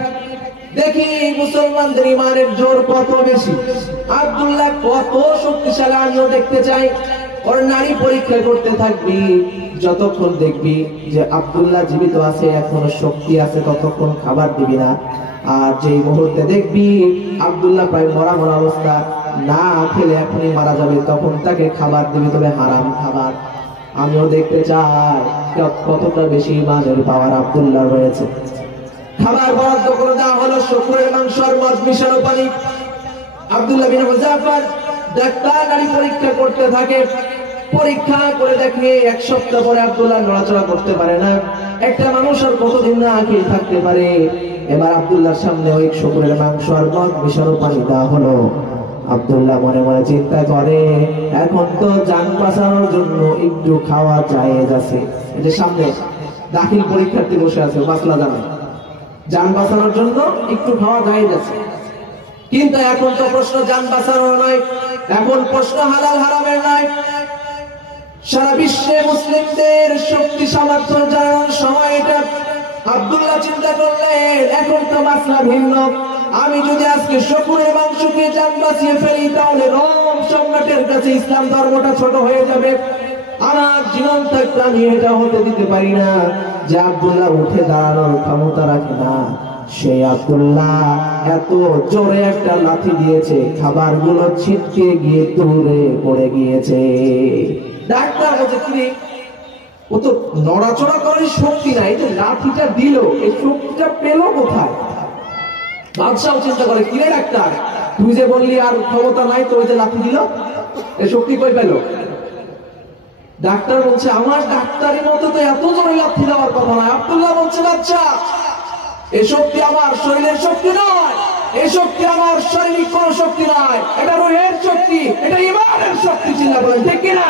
দেখি মুসলমানদের ঈমানের জোর কত বেশি, আব্দুল্লাহ কত শক্তিশালী আমিও দেখতে চাই। ওর নারী পরীক্ষা করতে থাকবি, যতক্ষণ দেখবি যে আব্দুল্লাহ জীবিত আছে, এখনো শক্তি আছে, ততক্ষণ খাবার দিবি না। আর যেই মুহূর্তে দেখবি আব্দুল্লাহ প্রায় মরা মরা অবস্থা, না খেলে এখনই মারা যাবে, তখন তাকে খাবার দিবি, তবে হারাম খাবার। আমিও দেখতে চাই কতটা বেশি ইমানের পাওয়ার আব্দুল্লাহ রয়েছে। খাবার বরাদ্দ করে দেওয়া হলো শুকরের মাংস আর মদ মিশানো পানি। আব্দুল্লাহ বিন মুজাফফর ডাক্তার গাড়ি পরীক্ষা করতে থাকে। পরীক্ষা করে দেখে এক সপ্তাহ পরে আব্দুল্লাহ নড়াচড়া করতে পারে না। একটা মানুষ আর কতদিন না খেয়ে থাকতে পারে। এবার আব্দুল্লাহর সামনে ওই শুকরের মাংস আর মদ মিশানো পানি দেওয়া হলো। আব্দুল্লাহ মনে মনে চিন্তা করে, এখন তো জান বাঁচানোর জন্য একটু খাওয়া জায়েজ আছে। এই যে সামনে দাখিল পরীক্ষার্থী বসে আছে, মাসলা জানে, জান বাঁচানোর জন্য একটু খাওয়া জায়েজ আছে। কিন্তু এখন তো প্রশ্ন জান বাঁচানোর নয়, এখন প্রশ্ন হালাল হারামের নয়। সারা বিশ্বে মুসলিমদের শক্তি সামর্থ্য জানানোর সময় এটা। আব্দুল্লাহ চিন্তা করলেন, এখন তো মাসলা ভিন্ন। আমি যদি আজকে শুকরের মাংসকে জান বাঁচিয়ে ফেলি, তাহলে রোম সম্রাটের কাছে ইসলাম ধর্মটা ছোট হয়ে যাবে। আমার জীবন থাকতে আমি এটা হতে দিতে পারি না। যে আব্দুল্লাহ উঠে দাঁড়ানোর ক্ষমতা রাখে না, সেই আব্দুল্লাহ এত জোরে একটা লাথি দিয়েছে, খাবারগুলো ছিটকে গিয়ে দূরে পড়ে গিয়েছে। ডাক্তার বলছে, তুমি ও তো নড়াচড়া করার শক্তি নাই, যে লাঠিটা দিল এই শক্তিটা পেল কোথায়? বাদশাহ চিন্তা করে, কিরে ডাক্তার, তুই যে বললি আর ক্ষমতা নাই, তো ওই যে লাঠি দিল এই শক্তি কই পেল? ডাক্তার বলছে, আমার ডাক্তারি মতো তো এত জোরে লাথি দেওয়ার কথা নয়। আব্দুল্লাহ বলছে, বাচ্চা, এই শক্তি আমার শরীরের শক্তি নয়, এই শক্তি আমার শারীরিক কোন শক্তি নয়, এটা রুহের শক্তি, এটা ইমানের শক্তি। চিন্তা করেন, ঠিক কিনা?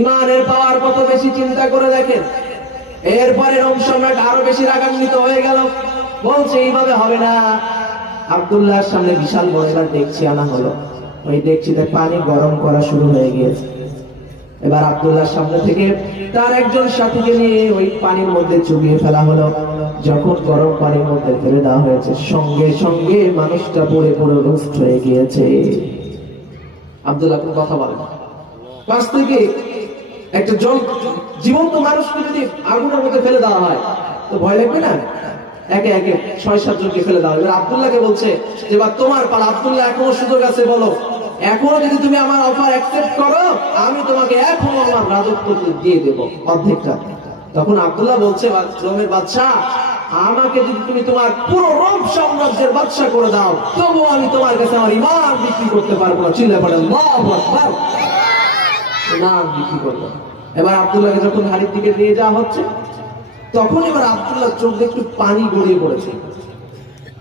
ইমানের পাওয়ার কত বেশি চিন্তা করে দেখেন। এরপরে রোম সম্রাট আরো বেশি রাগান্বিত হয়ে গেল, বলছে এইভাবে হবে না। আব্দুল্লাহর সামনে বিশাল বড় একটা ডেকচি আনা হলো। ওই ডেকচিতে পানি গরম করা শুরু হয়ে গিয়েছে। এবার আব্দুল্লাহর সামনে থেকে তার একজন সাথীকে নিয়ে ওই পানির মধ্যে চুবিয়ে ফেলা হলো। যখন গরম পানির মধ্যে ফেলে দেওয়া হয়েছে, সঙ্গে সঙ্গে মানুষটা পড়ে পড়ে রোস্ট হয়ে গিয়েছে। আব্দুল্লাহ কোনো কথা বলে না। পাশ থেকে একটা জীবন্ত মানুষকে যদি আগুনের মধ্যে ফেলে দেওয়া হয় তো ভয় লাগবে না? একে একে ৬-৭ জনকে ফেলে দেওয়া হয়। আব্দুল্লাহকে বলছে যে, বা তোমার পালা। আব্দুল্লাহ, এখনো সুযোগ আছে, বলো, এখনো যদি তুমি আমার অফার অ্যাকসেপ্ট করো, আমি তোমাকে এখনো আমার রাজত্ব দিয়ে দেবো অর্ধেকটা। তখন আব্দুল্লাহ বলছে, রোমের বাদশাহ, আমাকে যদি তুমি তোমার পুরো রোম সাম্রাজ্যের বাদশাহ করে দাও, তবুও আমি তোমার কাছে আমার ইমান বিক্রি করতে পারবো না। চিল্লা পড়ে আল্লাহু আকবার, ইমান বিক্রি করবো। এবার আব্দুল্লাহকে যখন হাড়ির দিকে নিয়ে যাওয়া হচ্ছে, তখন এবার আব্দুল্লাহ চোখ দিয়ে একটু পানি গড়িয়ে পড়েছে।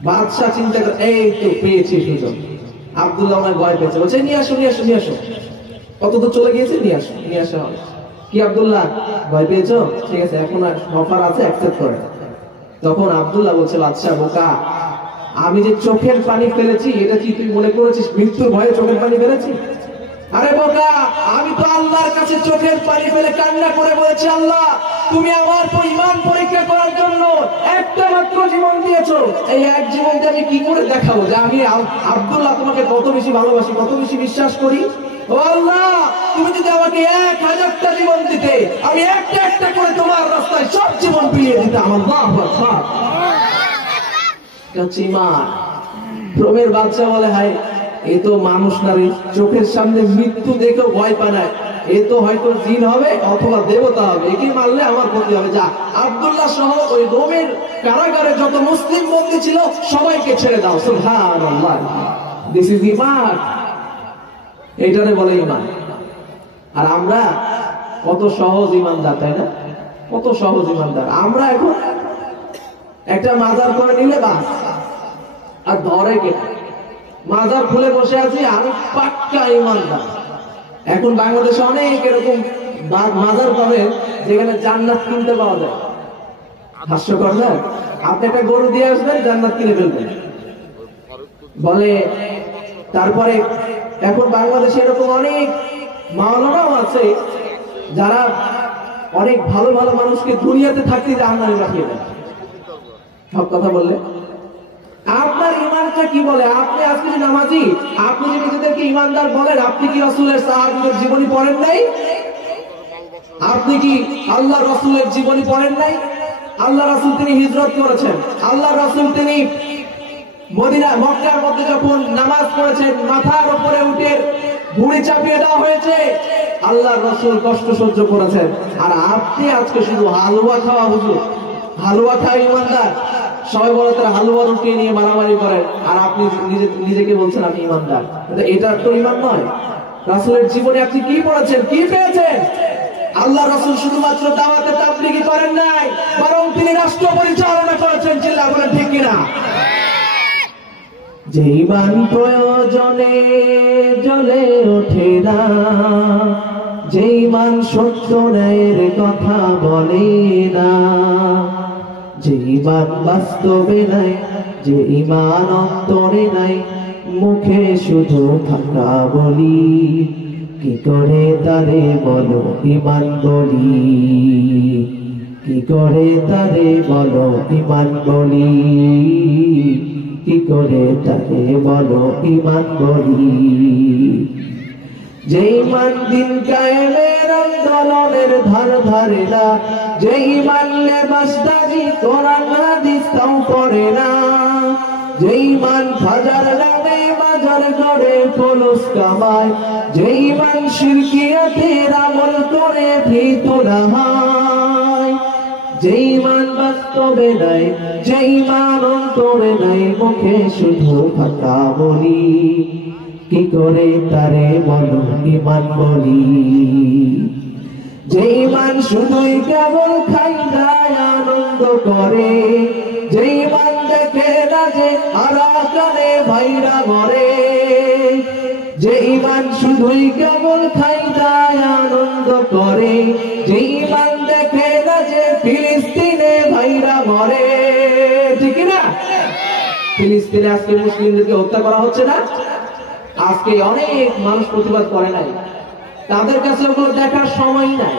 বাদশাহ চিন্তা করে, এই তো পেয়েছি সুযোগ। আব্দুল্লাহ অনেক ভয় পেয়েছে, বলছে, নিয়ে আসো নিয়ে আসো নিয়ে আসো। কত তো চলে গিয়েছে, নিয়ে আসো নিয়ে আসা হবে। কি আব্দুল্লাহ, ভয় পেয়েছো? ঠিক আছে, এখন অফার আছে, অ্যাকসেপ্ট করে। তখন আব্দুল্লাহ বলছে, বাদশাহ বোকা, আমি যে চোখের পানি ফেলেছি, এটা কি তুই মনে করেছিস মৃত্যুর ভয়ে চোখের পানি ফেলেছি? আরে বোকা, আমি তো আল্লাহর কাছে চোখের পানি ফেলে কান্না করে বলেছি, আল্লাহ, তুমি আমার ইমান পরীক্ষা করার জন্য একটা মাত্র জীবন দিয়েছো। এই এক জীবনকে আমি কি করে দেখাবো যে আমি আব্দুল্লাহ তোমাকে কত বেশি ভালোবাসি, কত বেশি বিশ্বাস করি? ও আল্লাহ, তুমি যদি আমাকে 1000টা জীবন দিতে, আমি একটা একটা করে তোমার রাস্তায় সব জীবন বিলিয়ে দিতাম। আল্লাহু আকবার। রোমের বাদশা বলে, হায়, এ তো মানুষ না রে, চোখের সামনে মৃত্যু দেখেও ভয় পায় না, এ তো হয়তো জিন হবে অথবা দেবতা হবে, একে মারলে আমার ক্ষতি হবে। যা, আব্দুল্লাহ সহ ওই রোমের কারাগারে যত মুসলিম বন্দী ছিল সবাইকে ছেড়ে দাও। সুবহানাল্লাহ, দিস ইজ ঈমান। এইটারে বলে ঈমান। আর আমরা কত সহজ ঈমানদার, তাই না? কত সহজ ঈমানদার আমরা। এখন একটা মাজার করে নিলে বাস, আর ধরে কে? মাজার খুলে বসে আছি, আমি পাক্কা ঈমানদার। এখন বাংলাদেশে অনেক এরকম মাজার পাবেন যেখানে জান্নাত কিনতে পাওয়া যায়। হাস্যকর না? আপনি একটা গরু দিয়ে আসবেন, জান্নাত কিনে ফেলবেন বলে। তারপরে এখন বাংলাদেশে এরকম অনেক মাওলানাও আছে যারা অনেক ভালো ভালো মানুষকে দুনিয়াতে থাকতে জাহান্নামে পাঠিয়ে দেয়। সব কথা বললে আপনার ইমানটা কি বলে? আপনি আজকে যে নামাজি, আপনি যে নিজেদেরকে ইমানদার বলেন, আপনি কি রাসূলের সাহাবীদের জীবনী পড়েন নাই? আপনি কি আল্লাহ রাসূলের জীবনী পড়েন নাই? আল্লাহ রাসূল তিনি হিজরত করেছেন, আল্লাহ রাসূল তিনি মদিনা মক্কার মধ্যে যখন নামাজ পড়েছেন, মাথার উপরে উঠে ভুঁড়ি চাপিয়ে দেওয়া হয়েছে, আল্লাহর রাসূল কষ্ট সহ্য করেছেন। আর আপনি আজকে শুধু হালুয়া খাওয়া হুজুর, হালুয়া খাওয়া ইমানদার, সবাই বলে তারা হালুয়া রুটি নিয়ে মারামারি করেন, আর আপনি নিজেকে বলছেন আপনি ইমানদার। এটা তো ইমান নয়। রাসূলের জীবনে আপনি কি পড়েছেন, কি পেয়েছেন? আল্লাহ রাসূল শুধুমাত্র দাওয়াতে তাবলীগই করেন নাই, বরং তিনি রাষ্ট্র পরিচালনা করেছেন। চিল্লা বলেন ঠিক কিনা? যে ইমান প্রয়োজনে জ্বলে ওঠে না, যে ইমান সত্য ন্যায়ের কথা বলে না, যে ইমান বাস্তবে নাই, যে ইমান অন্তরে নাই, মুখে শুধু থাকা বলি, কি করে তারে বলো ইমান বলি, কি করে তারে বলো ইমান বলি, কি করে তারে বলো ইমান বলি। যে ইমান দিন কায়েমের আন্দোলনের ধার ধারে না, যে ইমান লেবাসদারি কোরআন হাদিস তাও পড়ে না, যে ইমান হাজার নামে বাজার করে ফলস কামায়, যে ইমান শিরকিয়াতের আমল করে ভীত না হয়, যে ইমান বাস্তবে নাই, যে ইমান অন্তরে নাই, মুখে শুধু কথা বলি, কি করে তারে বলো ইমান বলি। যে ইমান শুধুই কেবল খাই দায় আনন্দ করে, যে ইমান দেখে না যে আরাকানে ভাইরা মরে, যে ইমান শুধুই কেবল খাই দায় আনন্দ করে, যে ইমান দেখে না যে ফিলিস্তিনে ভাইরা মরে। ঠিক না? ফিলিস্তিনে আজকে মুসলিমদেরকে হত্যা করা হচ্ছে না? আজকে অনেক মানুষ প্রতিবাদ করে নাই, তাদের কাছে ওগুলো দেখার সময় নাই।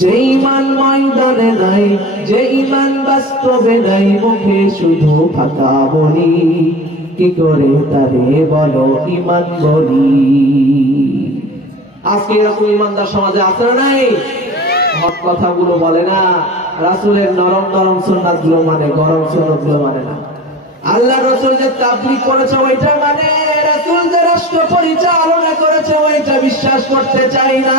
যে ইমান ময়দানে নাই, যে ইমান বাস্তবে নাই, মুখে শুধু ফাঁকা বলি, কি করে তারে বলো ইমান বলি। আজকে এরকম ইমানদার সমাজে আছে না নাই? হক কথাগুলো বলে না, রাসূলের নরম নরম সুন্নাত গুলো মানে, গরম সুন্নাত গুলো মানে না। আল্লাহ রাসূল যে তাবলীগ করেছে ওইটা মানে, রাসূল যে রাষ্ট্র পরিচালনা করেছে ওইটা বিশ্বাস করতে চাই না।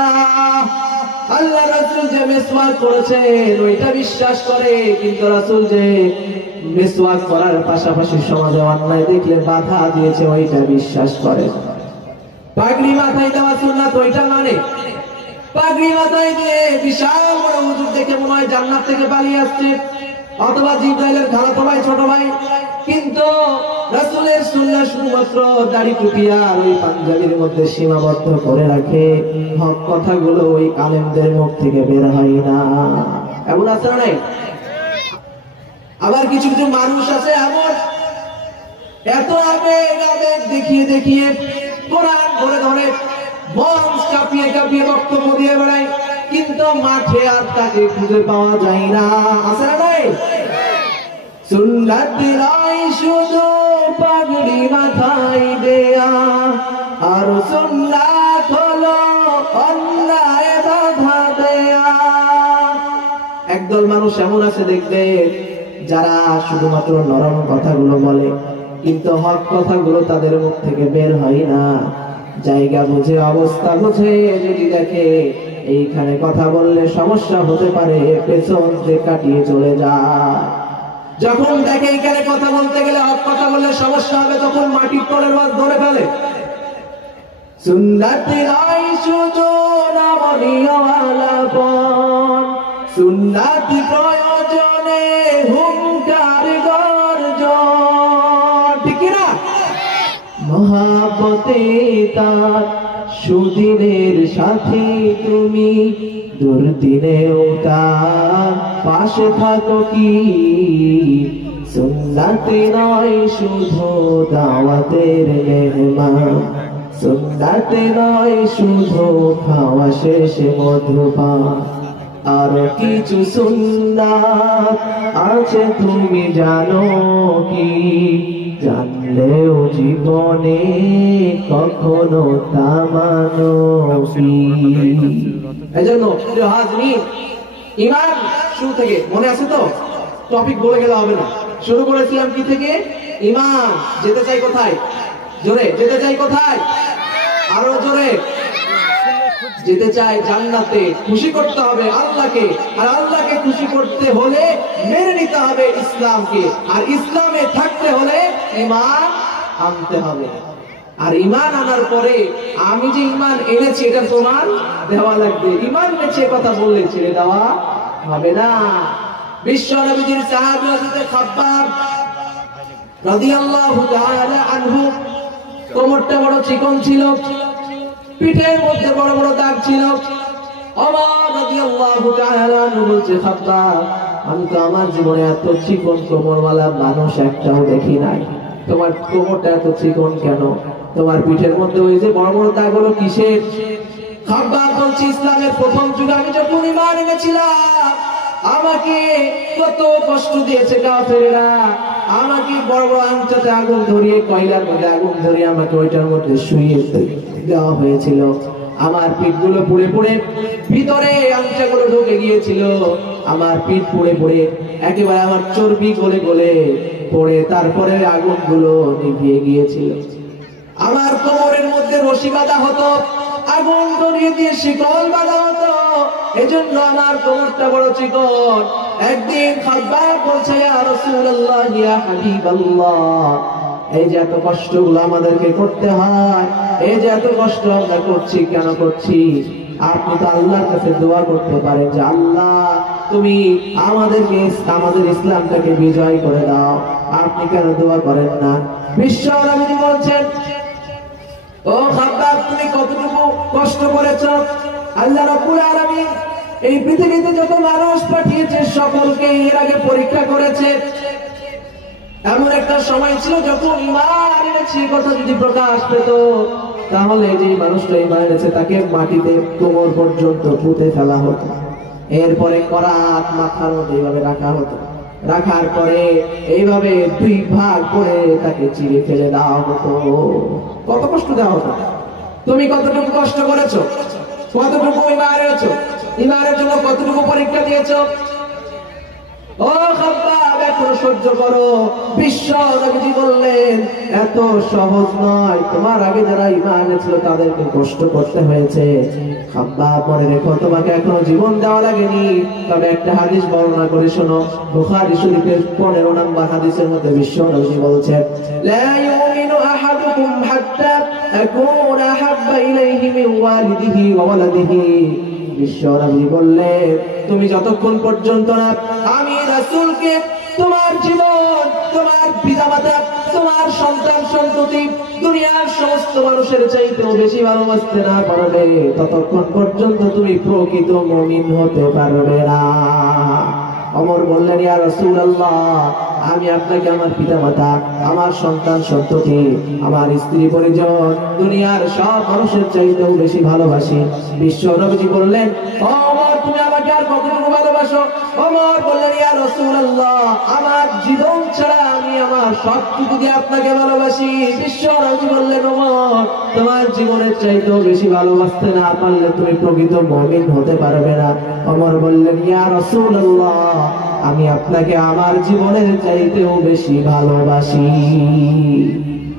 আল্লাহ রাসূল যে মিসওয়াক করেছে ওইটা বিশ্বাস করে, কিন্তু রাসূল যে মিসওয়াক করার পাশাপাশি সমাজে অন্যায় দেখলে বাধা দিয়েছে ওইটা বিশ্বাস করে। পাগড়ি মাথায় দেওয়া সুন্নাত ওইটা মানে, পাগড়ি মাথায় দিয়ে বিশাল বড় হুজুর দেখে মনে হয় জান্নাত থেকে পালিয়ে আসছে, অথবা জিবরাইলের খালাতো ভাই ছোট ভাই। কিন্তু রাসূলের সুন্নাহ শুধুমাত্র দাড়ি টুপি আর ওই পাঞ্জাবির মধ্যে সীমাবদ্ধ করে রাখে, হক কথাগুলো ওই আলেমদের মুখ থেকে বের হয় না। এমন আছে না নাই? আবার কিছু কিছু মানুষ আছে এমন, এত আবেগ আবেগ দেখিয়ে দেখিয়ে কোরআন ধরে ধরে মঞ্চ কাঁপিয়ে কাঁপিয়ে বক্তব্য দিয়ে বেড়ায়, কিন্তু মাঠে আর তাকে খুঁজে পাওয়া যায় না। আছে না নাই? সুন্নাত নাই শুধু পাগড়ি মাথায় দেয়া, আর সুন্নাত হলো অন্যায় বাধা দেয়া। একদল মানুষ এমন আছে দেখবে, যারা শুধুমাত্র নরম কথাগুলো বলে, কিন্তু হক কথাগুলো তাদের মুখ থেকে বের হয় না। জায়গা বুঝে অবস্থা বুঝে যদি দেখে এইখানে কথা বললে সমস্যা হতে পারে, পেছন থেকে কাটিয়ে চলে যায়। যখন দেখে এইখানে কথা বলতে গেলে, হক কথা বললে সমস্যা হবে, তখন মাটির তলের মাছ ধরে ফেলে। সুন্নাত নাই শুধু নমনীয় আলাপন, সুন্নাত প্রয়োজনে হুঙ্কার গর্জন। ঠিক না? মহাব্বতে তার সুদিনের সাথে তুমি, দুর্দিনেও তার পাশে থাকো কি। সুন্নাতে নয় শুধু দাওয়াতের মেহমান, সুন্নাতে নয় শুধু খাওয়া শেষে মধুপান, আর কিছু সুন্নাত আছে তুমি জানো কি, জানলেও জীবনে কখনো তা মানো কি। এজন্য হাজরিন, ইমান শুরু থেকে মনে আছে তো? টপিক বলে গেলে হবে না। শুরু করেছিলাম কি থেকে? ঈমান। যেতে চাই কোথায়? জোরে যেতে চাই কোথায়? আরো জোরে। যেতে চাই জান্নাতে। খুশি করতে হবে আল্লাহকে, আর আল্লাহকে খুশি করতে হলে মেনে নিতে হবে ইসলামকে, আর ইসলামে থাকতে হলে ঈমান আনতে হবে। আর ঈমান আনার পরে আমি যে ঈমান এনেছি এটা প্রমাণ দেওয়া লাগবে। ঈমান এনেছে কথা বললে ছেড়ে দেওয়া হবে না। বিশ্ব নবীর সাহাবী হযরত খাব্বাব রাদিয়াল্লাহু তাআলা আনহু, কোমরটা বড় চিকন ছিল, পিঠের মধ্যে বড় বড় দাগ ছিল। ওমর রাদিয়াল্লাহু তাআলা আনহু বলছে, খাব্বাব, আমি তো আমার জীবনে এত চিকন কোমরওয়ালা মানুষ একটাও দেখি নাই। তোমার কোমরটা এত চিকন কেন? তোমার পিঠের মধ্যে ওই যে বড় বড় দাগগুলো কিসের? খাব্বাব বলছে, ইসলামের প্রথম যুগে আমি যখন ঈমান এনেছিলাম আমাকে কত কষ্ট দিয়েছে কাফেররা। আমাকে বড় বড় আংটাতে আগুন ধরিয়ে, কয়লার মধ্যে আগুন ধরিয়ে আমাকে ওইটার মধ্যে শুইয়ে দেওয়া হয়েছিল। আমার পিঠগুলো পুড়ে পুড়ে ভিতরে আংটাগুলো ঢুকে গিয়েছিল। আমার পিঠ পুড়ে পুড়ে একেবারে আমার চর্বি গলে গলে পড়ে তারপরে আগুনগুলো নিভিয়ে গিয়েছিল। আমার কোমরের মধ্যে রশি বাঁধা হতো, আগুন ধরিয়ে দিয়ে শিকল বাঁধা হতো, এজন্য আমার কোমরটা বড় চিকন। একদিন খাব্বাব বলছে, ইয়া রাসূলুল্লাহ, ইয়া হাবিবাল্লাহ, এই যে এত কষ্টগুলো আমাদেরকে করতে হয়, এই যে এত কষ্ট আমরা করছি, কেন করছি? আপনি তো আল্লাহর কাছে দোয়া করতে পারেন যে আল্লাহ তুমি আমাদেরকে, আমাদের ইসলামটাকে বিজয় করে দাও। আপনি কেন দোয়া করেন না? বিশ্ব নবী বলছেন, ও খাব্বাব, তুমি কতটুকু কষ্ট করেছো? আল্লাহ রাব্বুল আলামিন এই পৃথিবীতে যত মানুষ পাঠিয়েছে সকলকে এর আগে পরীক্ষা করেছে। এমন একটা সময় ছিল যখন ঈমান এনেছে কথা যদি প্রকাশ পেত, তাহলে যে মানুষটা ঈমান এনেছে তাকে মাটিতে কোমর পর্যন্ত পুঁতে ফেলা হতো। এরপরে করাত মাথার মধ্যে এইভাবে রাখা হতো, রাখার পরে এইভাবে দুই ভাগ করে তাকে চিড়ে ফেলে দেওয়া হতো। কত কষ্ট দেওয়া হতো? তুমি কতটুকু কষ্ট করেছো? কতটুকু ঈমান এনেছো? ঈমানের জন্য কতটুকু পরীক্ষা দিয়েছো? ও খাব্বাব, এখন সহ্য করো। বিশ্ব নবীজি বললেন, এত সহজ নয়, তোমার আগে যারা ঈমান এনেছিল তাদেরকে কষ্ট করতে হয়েছে। খাব্বাব, মনে রেখো, তোমাকে এখনো জীবন দেওয়া লাগেনি। তবে একটা হাদিস বর্ণনা করে শোনো। বুখারী শরীফের 15 নম্বর হাদিসের মধ্যে বিশ্ব নবীজি বলছেন, লা ইউমিনু আহাদুকুম হাত্তা আকুনা আহাব্বা ইলাইহি মিন ওয়ালিদিহি ওয়া ওয়ালাদিহি। বিশ্ব নবী বললেন, তুমি যতক্ষণ পর্যন্ত না আমি রাসূলকে তোমার জীবন, তোমার পিতামাতা, তোমার সন্তান সন্ততি, দুনিয়ার সমস্ত মানুষের চাইতেও বেশি ভালোবাসতে না পারবে, ততক্ষণ পর্যন্ত তুমি প্রকৃত মুমিন হতে পারবে না। ওমর বললেন, ইয়া রাসূলুল্লাহ, আমি আপনাকে আমার পিতামাতা, আমার সন্তান সন্ততি, আমার স্ত্রী পরিজন, দুনিয়ার সব মানুষের চাইতেও বেশি ভালোবাসি। বিশ্ব নবীজি বললেন, ওমর, তুমি আমাকে আর কতটুকু ভালোবাসো? ওমর বললেন, ইয়া রাসূলুল্লাহ, আমার জীবন ছাড়া আমি আমার সবটুকু দিয়ে আপনাকে ভালোবাসি। বিশ্ব নবী বললেন, ওমর, তোমার জীবনের চাইতেও বেশি ভালোবাসতে না পারলে তুমি প্রকৃত মুমিন হতে পারবে না। ওমর বললেন, ইয়া রাসূলুল্লাহ, আমি আপনাকে আমার জীবনের চাইতেও বেশি ভালোবাসি।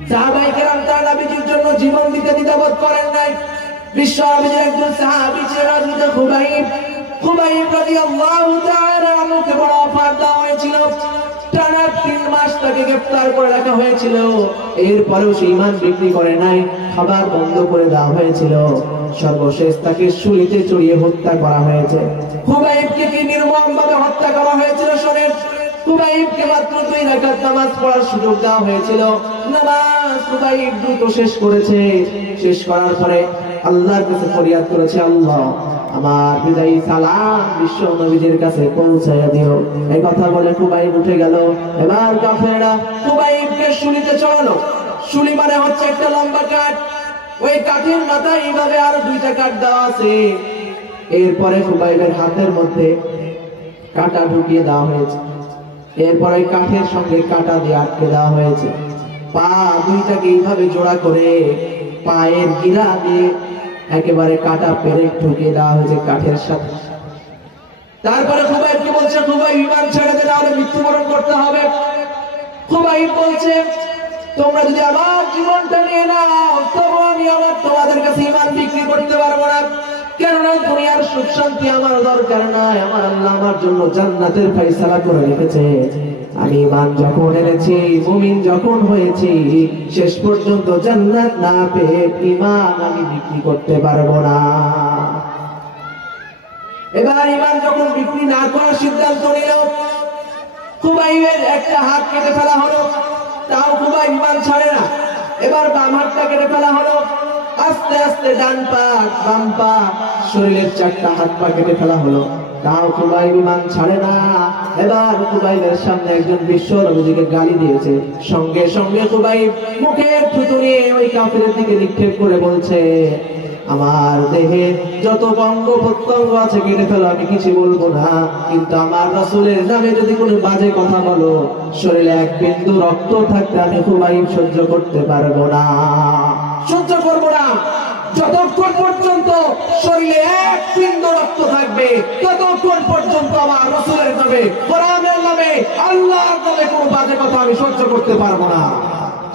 সাহাবায়ে কেরাম তার নবীর জন্য জীবন দিতে দ্বিধাবোধ করেন নাই। বিশ্ব নবীর একজন সাহাবী ছিলেন খুবাইব। খুবাইব রাদিয়াল্লাহু তাআলা আনহুকে বড় অফার দেওয়া হয়েছিল। টানা 3 মাস তাকে গ্রেফতার করে রাখা হয়েছিল। এরপরেও সে ঈমান বিক্রি করে নাই, খাবার বন্ধ করে দেওয়া হয়েছিল। সর্বশেষ তাকে শুলিতে চড়িয়ে হত্যা করা হয়েছে। খুবাইবকে কি নির্মমভাবে হত্যা করা হয়েছিল শোনেন। খুবাইবকে মাত্র 2 রাকাত নামাজ পড়ার সুযোগ দেওয়া হয়েছিল। নামাজ খুবাইব দ্রুত শেষ করেছে। শেষ করার পরে আল্লাহর কাছে ফরিয়াদ করেছে, আল্লাহ, আমার বিদায়ী সালাম বিশ্ব নবীর কাছে পৌঁছায়া দিও। এই কথা বলে খুবাইব উঠে গেল। এবার কাফেররা খুবাইবকে শুলিতে চড়ালো। শুলি মানে হচ্ছে একটা লম্বা কাঠ, ওই কাঠের মাথায় এইভাবে আরো 2টা কাঠ দেওয়া আছে। এরপরে খুবাইবের হাতের মধ্যে কাঁটা ঢুকিয়ে দেওয়া হয়েছে। এরপরে কাঠের সঙ্গে কাঁটা দিয়ে আটকে দেওয়া হয়েছে। পা 2টাকে এইভাবে জোড়া করে পায়ের গিরা দিয়ে একেবারে কাঁটা পেরেক ঢুকিয়ে দেওয়া হয়েছে কাঠের সাথে। তারপরে খুবাইবকে বলছে, খুবাইব, ঈমান ছেড়ে দে, নাহলে মৃত্যুবরণ করতে হবে। খুবাইব বলছে, তোমরা যদি আমার জীবনটা নিয়ে নাও তবু আমি আমার তোমাদের কাছে ঈমান বিক্রি করতে পারবো না। কেননা দুনিয়ার সুখ শান্তি আমার দরকার নাই, আমার আল্লাহ আমার জন্য জান্নাতের ফয়সালা করে রেখেছে। আমি ঈমান যখন এনেছি, মুমিন যখন হয়েছি, শেষ পর্যন্ত জান্নাত না পেয়ে ঈমান আমি বিক্রি করতে পারবো না। এবার ঈমান যখন বিক্রি না করার সিদ্ধান্ত নিল, খুবাইবের একটা হাত কেটে ফেলা হলো, তাও খুবাইব ঈমান ছাড়ে না। এবার বাম হাতটা কেটে ফেলা হলো, আস্তে আস্তে ডান পা, বাম পা, শরীরের 4টা হাত পা কেটে ফেলা হলো, তাও খুবাইব ঈমান ছাড়ে না। এবার খুবাইবের সামনে একজন বিশ্ব নবীকে গালি দিয়েছে, সঙ্গে সঙ্গে খুবাইব মুখের থুতু নিয়ে ওই কাফেরের দিকে নিক্ষেপ করে বলছে, আমার দেহে যত অঙ্গ প্রত্যঙ্গ আছে কেটে ফেলো, আমি কিছু বলবো না, কিন্তু আমার রাসূলের নামে যদি কোনো বাজে কথা বলো, শরীরে এক বিন্দু রক্ত থাকতে আমি খুবাইব সহ্য করতে পারবো না, সহ্য করবো না। যতক্ষণ পর্যন্ত শরীরে এক বিন্দু রক্ত থাকবে ততক্ষণ পর্যন্ত আমার রাসূলের নামে, কোরআনের নামে, আল্লাহর নামে কোনো বাজে কথা আমি সহ্য করতে পারবো না।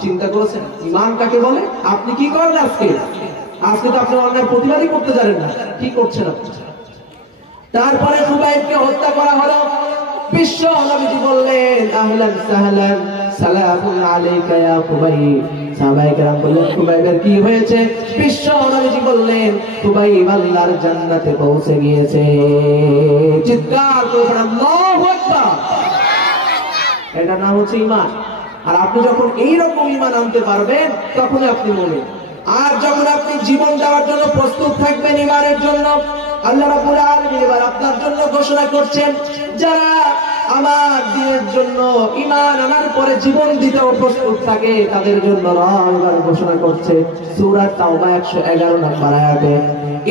চিন্তা করেছেন ঈমান কাকে বলে? আপনি কি করেন আজকে? আজকে তো আপনি অন্যায় প্রতিবাদই করতে জানেন না, কি করছেন আপনি? তারপরে খুবাইবকে হত্যা করা হলো। বিশ্ব নবীজি বললেন, আহলান সাহলান সালামুন আলাইকা ইয়া খুবাইব। সাহাবায়ে কেরাম বললেন, খুবাইবের কি হয়েছে? বিশ্ব নবীজি বললেন, খুবাইব আল্লাহর জান্নাতে পৌঁছে গিয়েছে। চিৎকার করে আল্লাহু আকবার। এটা নাম হচ্ছে ঈমান। আর আপনি যখন এইরকম ঈমান আনতে পারবেন তখনই আপনি মুমিন। আর যখন আপনি জীবন দেওয়ার জন্য প্রস্তুত থাকবেন ঈমানের জন্য, আল্লাহ রাব্বুল আলামিন এবার আপনার জন্য ঘোষণা করছেন, যারা আমার দ্বীনের জন্য ঈমান আনার পরে জীবন দিতেও প্রস্তুত থাকে তাদের জন্য এবার ঘোষণা করছে সূরা তাওবা 111 নম্বর আয়াতে,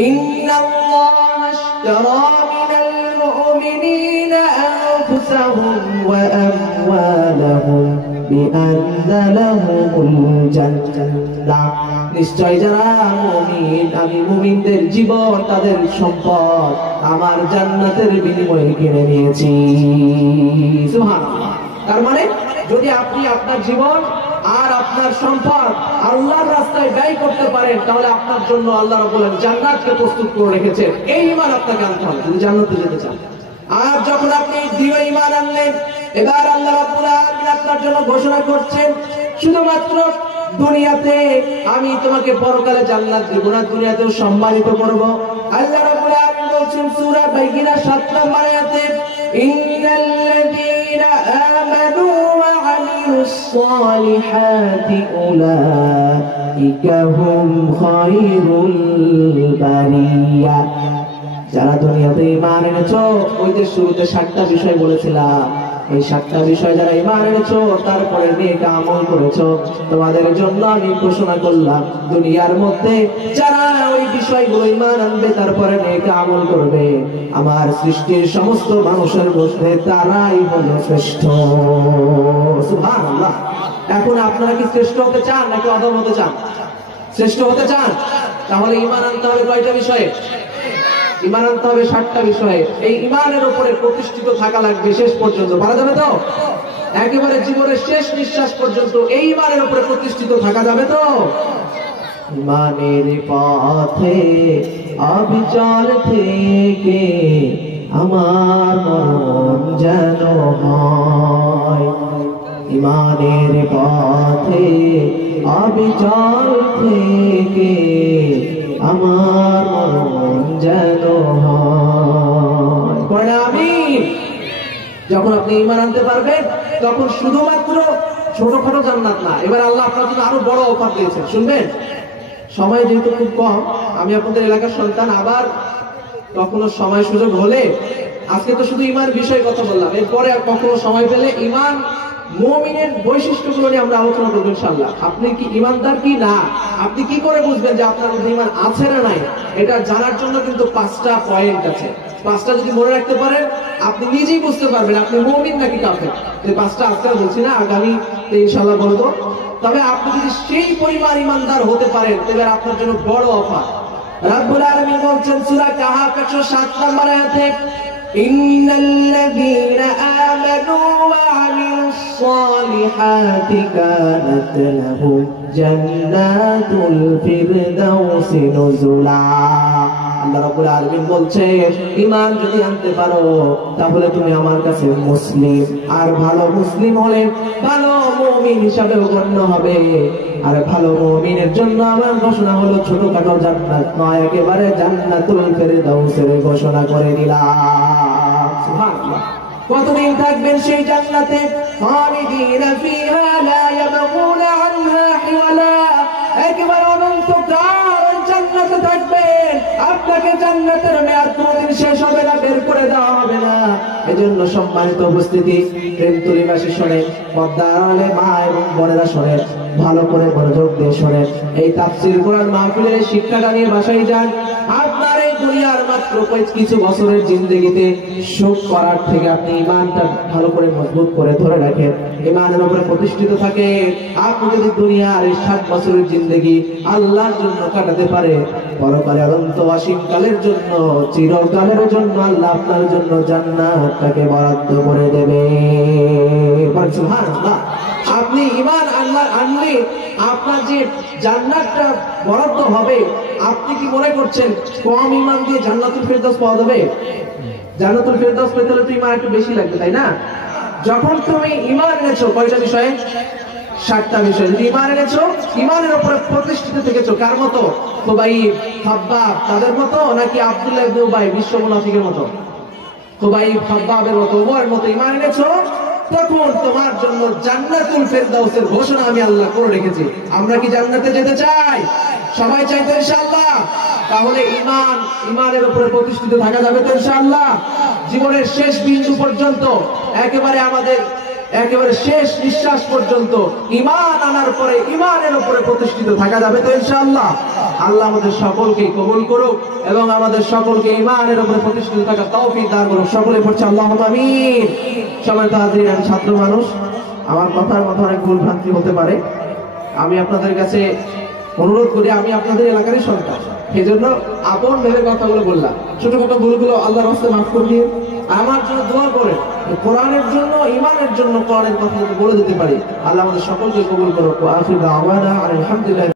ইন্নাল্লাহা আশতারা মিনাল মুমিনিনা আনফুসাহুম ওয়া আমওয়ালাহুম বিআন্না লাহুমুল জান্নাহ। নিশ্চয় যারা মুমিন, আমি মুমিনদের জীবন, তাদের সম্পদ আমার জান্নাতের বিনিময়ে কিনে নিয়েছি। সুবহানাল্লাহ। তার মানে যদি আপনি আপনার জীবন আর আপনার সম্পদ আল্লাহর রাস্তায় ব্যয় করতে পারেন, তাহলে আপনার জন্য আল্লাহ রাব্বুল আলামিন জান্নাতকে প্রস্তুত করে রেখেছেন। এই ঈমান আপনাকে আনতে হবে যদি জান্নাতে যেতে চান। আর যখন আপনি দৃঢ় ঈমান আনলেন, এবার আল্লাহ রাব্বুল আলামিন আপনার জন্য ঘোষণা করছেন, শুধুমাত্র দুনিয়াতে আমি তোমাকে পরকালে জান্নাত দেব না, দুনিয়াতেও সম্মানিত করব। আল্লাহ রাব্বুল আলামিন বলছেন সূরা বাইয়িনা 7 নম্বর আয়াতে, ইন্নাল্লাযীনা আমানু ওয়া আমিলুস সালিহাতি উলাইকা হুম খায়রুল বারিয়া। যারা দুনিয়াতে ঈমান এনেছো, ওই যে শুরুতে 7টা বিষয় বলেছিলাম, এই 7টা বিষয় যারা ঈমান এনেছো তারপরে নেক আমল করেছো, তোমাদের জন্য আমি ঘোষণা করলাম দুনিয়ার মধ্যে যারা ওই বিষয়গুলো ঈমান আনবে তারপরে নেক আমল করবে, আমার সৃষ্টির সমস্ত মানুষের মধ্যে তারাই হলো শ্রেষ্ঠ। সুবহানাল্লাহ। এখন আপনারা কি শ্রেষ্ঠ হতে চান নাকি অধম হতে চান? শ্রেষ্ঠ হতে চান? তাহলে ঈমান আনতে হবে কয়টা বিষয়ে? ঈমান আনতে হবে 7টা বিষয়ে। এই ঈমানের উপরে প্রতিষ্ঠিত থাকা লাগবে শেষ পর্যন্ত। পারা যাবে তো? একেবারে জীবনের শেষ নিঃশ্বাস পর্যন্ত এই ঈমানের উপরে প্রতিষ্ঠিত থাকা যাবে তো? ঈমানের পথে অবিচল থেকে আমার মন যেন হয়, ঈমানের পথে অবিচল থেকে আমার মন যেন হয়। আমিন। যখন আপনি ঈমান আনতে পারবেন তখন শুধুমাত্র ছোটখাটো জান্নাত না, এবার আল্লাহ আপনার জন্য আরো বড় অফার দিয়েছেন। শুনবেন? সময় যেহেতু খুব কম, আমি আপনাদের এলাকার সন্তান, আবার কখনো সময় সুযোগ হলে, আজকে তো শুধু ঈমান বিষয়ে কথা বললাম, এরপরে কখনো সময় পেলে ঈমান মুমিনের বৈশিষ্ট্যগুলো নিয়ে আমরা আলোচনা করবো ইনশাআল্লাহ। আপনি কি ঈমানদার কি না, আপনি কি করে বুঝবেন যে আপনার মধ্যে ঈমান আছে না নাই, এটা জানার জন্য কিন্তু 5টা পয়েন্ট আছে। 5টা যদি মনে রাখতে পারেন আপনি নিজেই বুঝতে পারবেন আপনি মুমিন নাকি কাফের। এই 5টা আজকে বলছি না, আগামীতে ইনশাআল্লাহ বলবো। তবে আপনি যদি সেই পরিমাণ ঈমানদার হতে পারেন তবে আপনার জন্য বড় অফার। রাব্বুল আলামিন বলছেন সূরা কাহাফ 107 নম্বর আয়াতে, ইন্নাল্লাযীনা আমানু ওয়া আমিলুস الصالحات كانت لهم جنات الفردوس نزلا আল্লাহ রাব্বুল আলামিন বলছেন ঈমান যদি আনতে পারো তাহলে তুমি আমার কাছে মুসলিম, আর ভালো মুসলিম হলে ভালো মুমিন হিসাবে গণ্য হবে। আর ভালো মুমিনের জন্য আমার ঘোষণা হলো ছোটখাটো জান্নাত নয়, একেবারে জান্নাতুল ফেরদাউসের ঘোষণা করে দিলাম। সুবহানাল্লাহ। কতদিন থাকবেন সেই জান্নাতে? খালিদিনা ফিহা লা ইয়াবগুনা আনহা হিওয়ালা, একেবারে অনন্তকাল জান্নাতে থাকবেন। আপনাকে জান্নাতের মেয়াদ কোনদিন শেষ হবে না, বের করে দেওয়া হবে না। এজন্য সম্মানিত উপস্থিতি, প্রেমতুলিবাসী শোনেন, পর্দার আড়ালে মা এবং বোনেরা শোনেন, ভালো করে মনোযোগ দিয়ে শোনেন। এই তাফসীর কোরআন মাহফিলের শিক্ষাটা নিয়ে বাসায় যান। আপনার এই দুনিয়ার মাত্র কিছু বছরের জিন্দেগিতে সুখ করার থেকে আপনি ঈমানটা ভালো করে মজবুত করে ধরে রাখেন, ঈমানের উপরে প্রতিষ্ঠিত থাকে। আপনি যদি দুনিয়ার এই 60 বছরের জিন্দেগি আল্লাহর জন্য কাটাতে পারে, পরকালে অনন্ত অসীম কালের জন্য, চিরকালের জন্য আল্লাহ আপনার জন্য জান্নাতটাকে বরাদ্দ করে দেবে। সুবহানাল্লাহ। আপনি ঈমান আল্লাহ আনলে আপনার যে জান্নাতটা বরাদ্দ হবে, আপনি কি মনে করছেন কম ঈমান দিয়ে জান্নাতুল ফেরদাউস পাওয়া যাবে? জান্নাতুল ফেরদাউস পেতে হলে তো ঈমান একটু বেশি লাগবে, তাই না? যখন তুমি ঈমান এনেছো কয়টা বিষয়ে? 60টা বিষয়। যদি ঈমান এনেছো, ঈমানের উপরে প্রতিষ্ঠিত থেকেছো, কার মতো? খুবাইব, খাব্বাব তাদের মতো, নাকি আব্দুল্লাহ ইবনে উবাই বিশ্ব মুনাফিকের মতো? খুবাইব, খাব্বাবের মতো, উমরের মতো ঈমান এনেছো, তখন তোমার জন্য জান্নাতুল ফেরদাউসের ঘোষণা আমি আল্লাহ করে রেখেছি। আমরা কি জান্নাতে যেতে চাই? সবাই চাই তো ইনশাআল্লাহ? তাহলে ঈমানের উপরে প্রতিষ্ঠিত থাকা যাবে তো ইনশাআল্লাহ? জীবনের শেষ বিন্দু পর্যন্ত, একেবারে শেষ নিঃশ্বাস পর্যন্ত ঈমান আনার পরে ঈমানের উপরে প্রতিষ্ঠিত থাকা যাবে তো ইনশাআল্লাহ? আল্লাহ আমাদের সকলকে কবুল করুক এবং আমাদের সকলকে ঈমানের উপরে প্রতিষ্ঠিত থাকার তৌফিক দান করুক। সকলে পড়ছে আল্লাহুম্মা আমিন। সম্মানিত হাজিরিন, আমি ছাত্র মানুষ, আমার কথার মধ্যে অনেক ভুল ভ্রান্তি হতে পারে। আমি আপনাদের কাছে অনুরোধ করি, আমি আপনাদের এলাকারই সন্তান, সেজন্য আপন ভেবে কথাগুলো বললাম। ছোটখাটো ভুলগুলো আল্লাহর রাস্তায় মাফ করে দিয়ে আমার জন্য দোয়া করেন, কোরআনের জন্য, ঈমানের জন্য কোরআনের কথা বলে দিতে পারি। আল্লাহ আমাদের সকলকে কবুল করুক। আখির দাওয়ানা আলহামদুলিল্লাহ।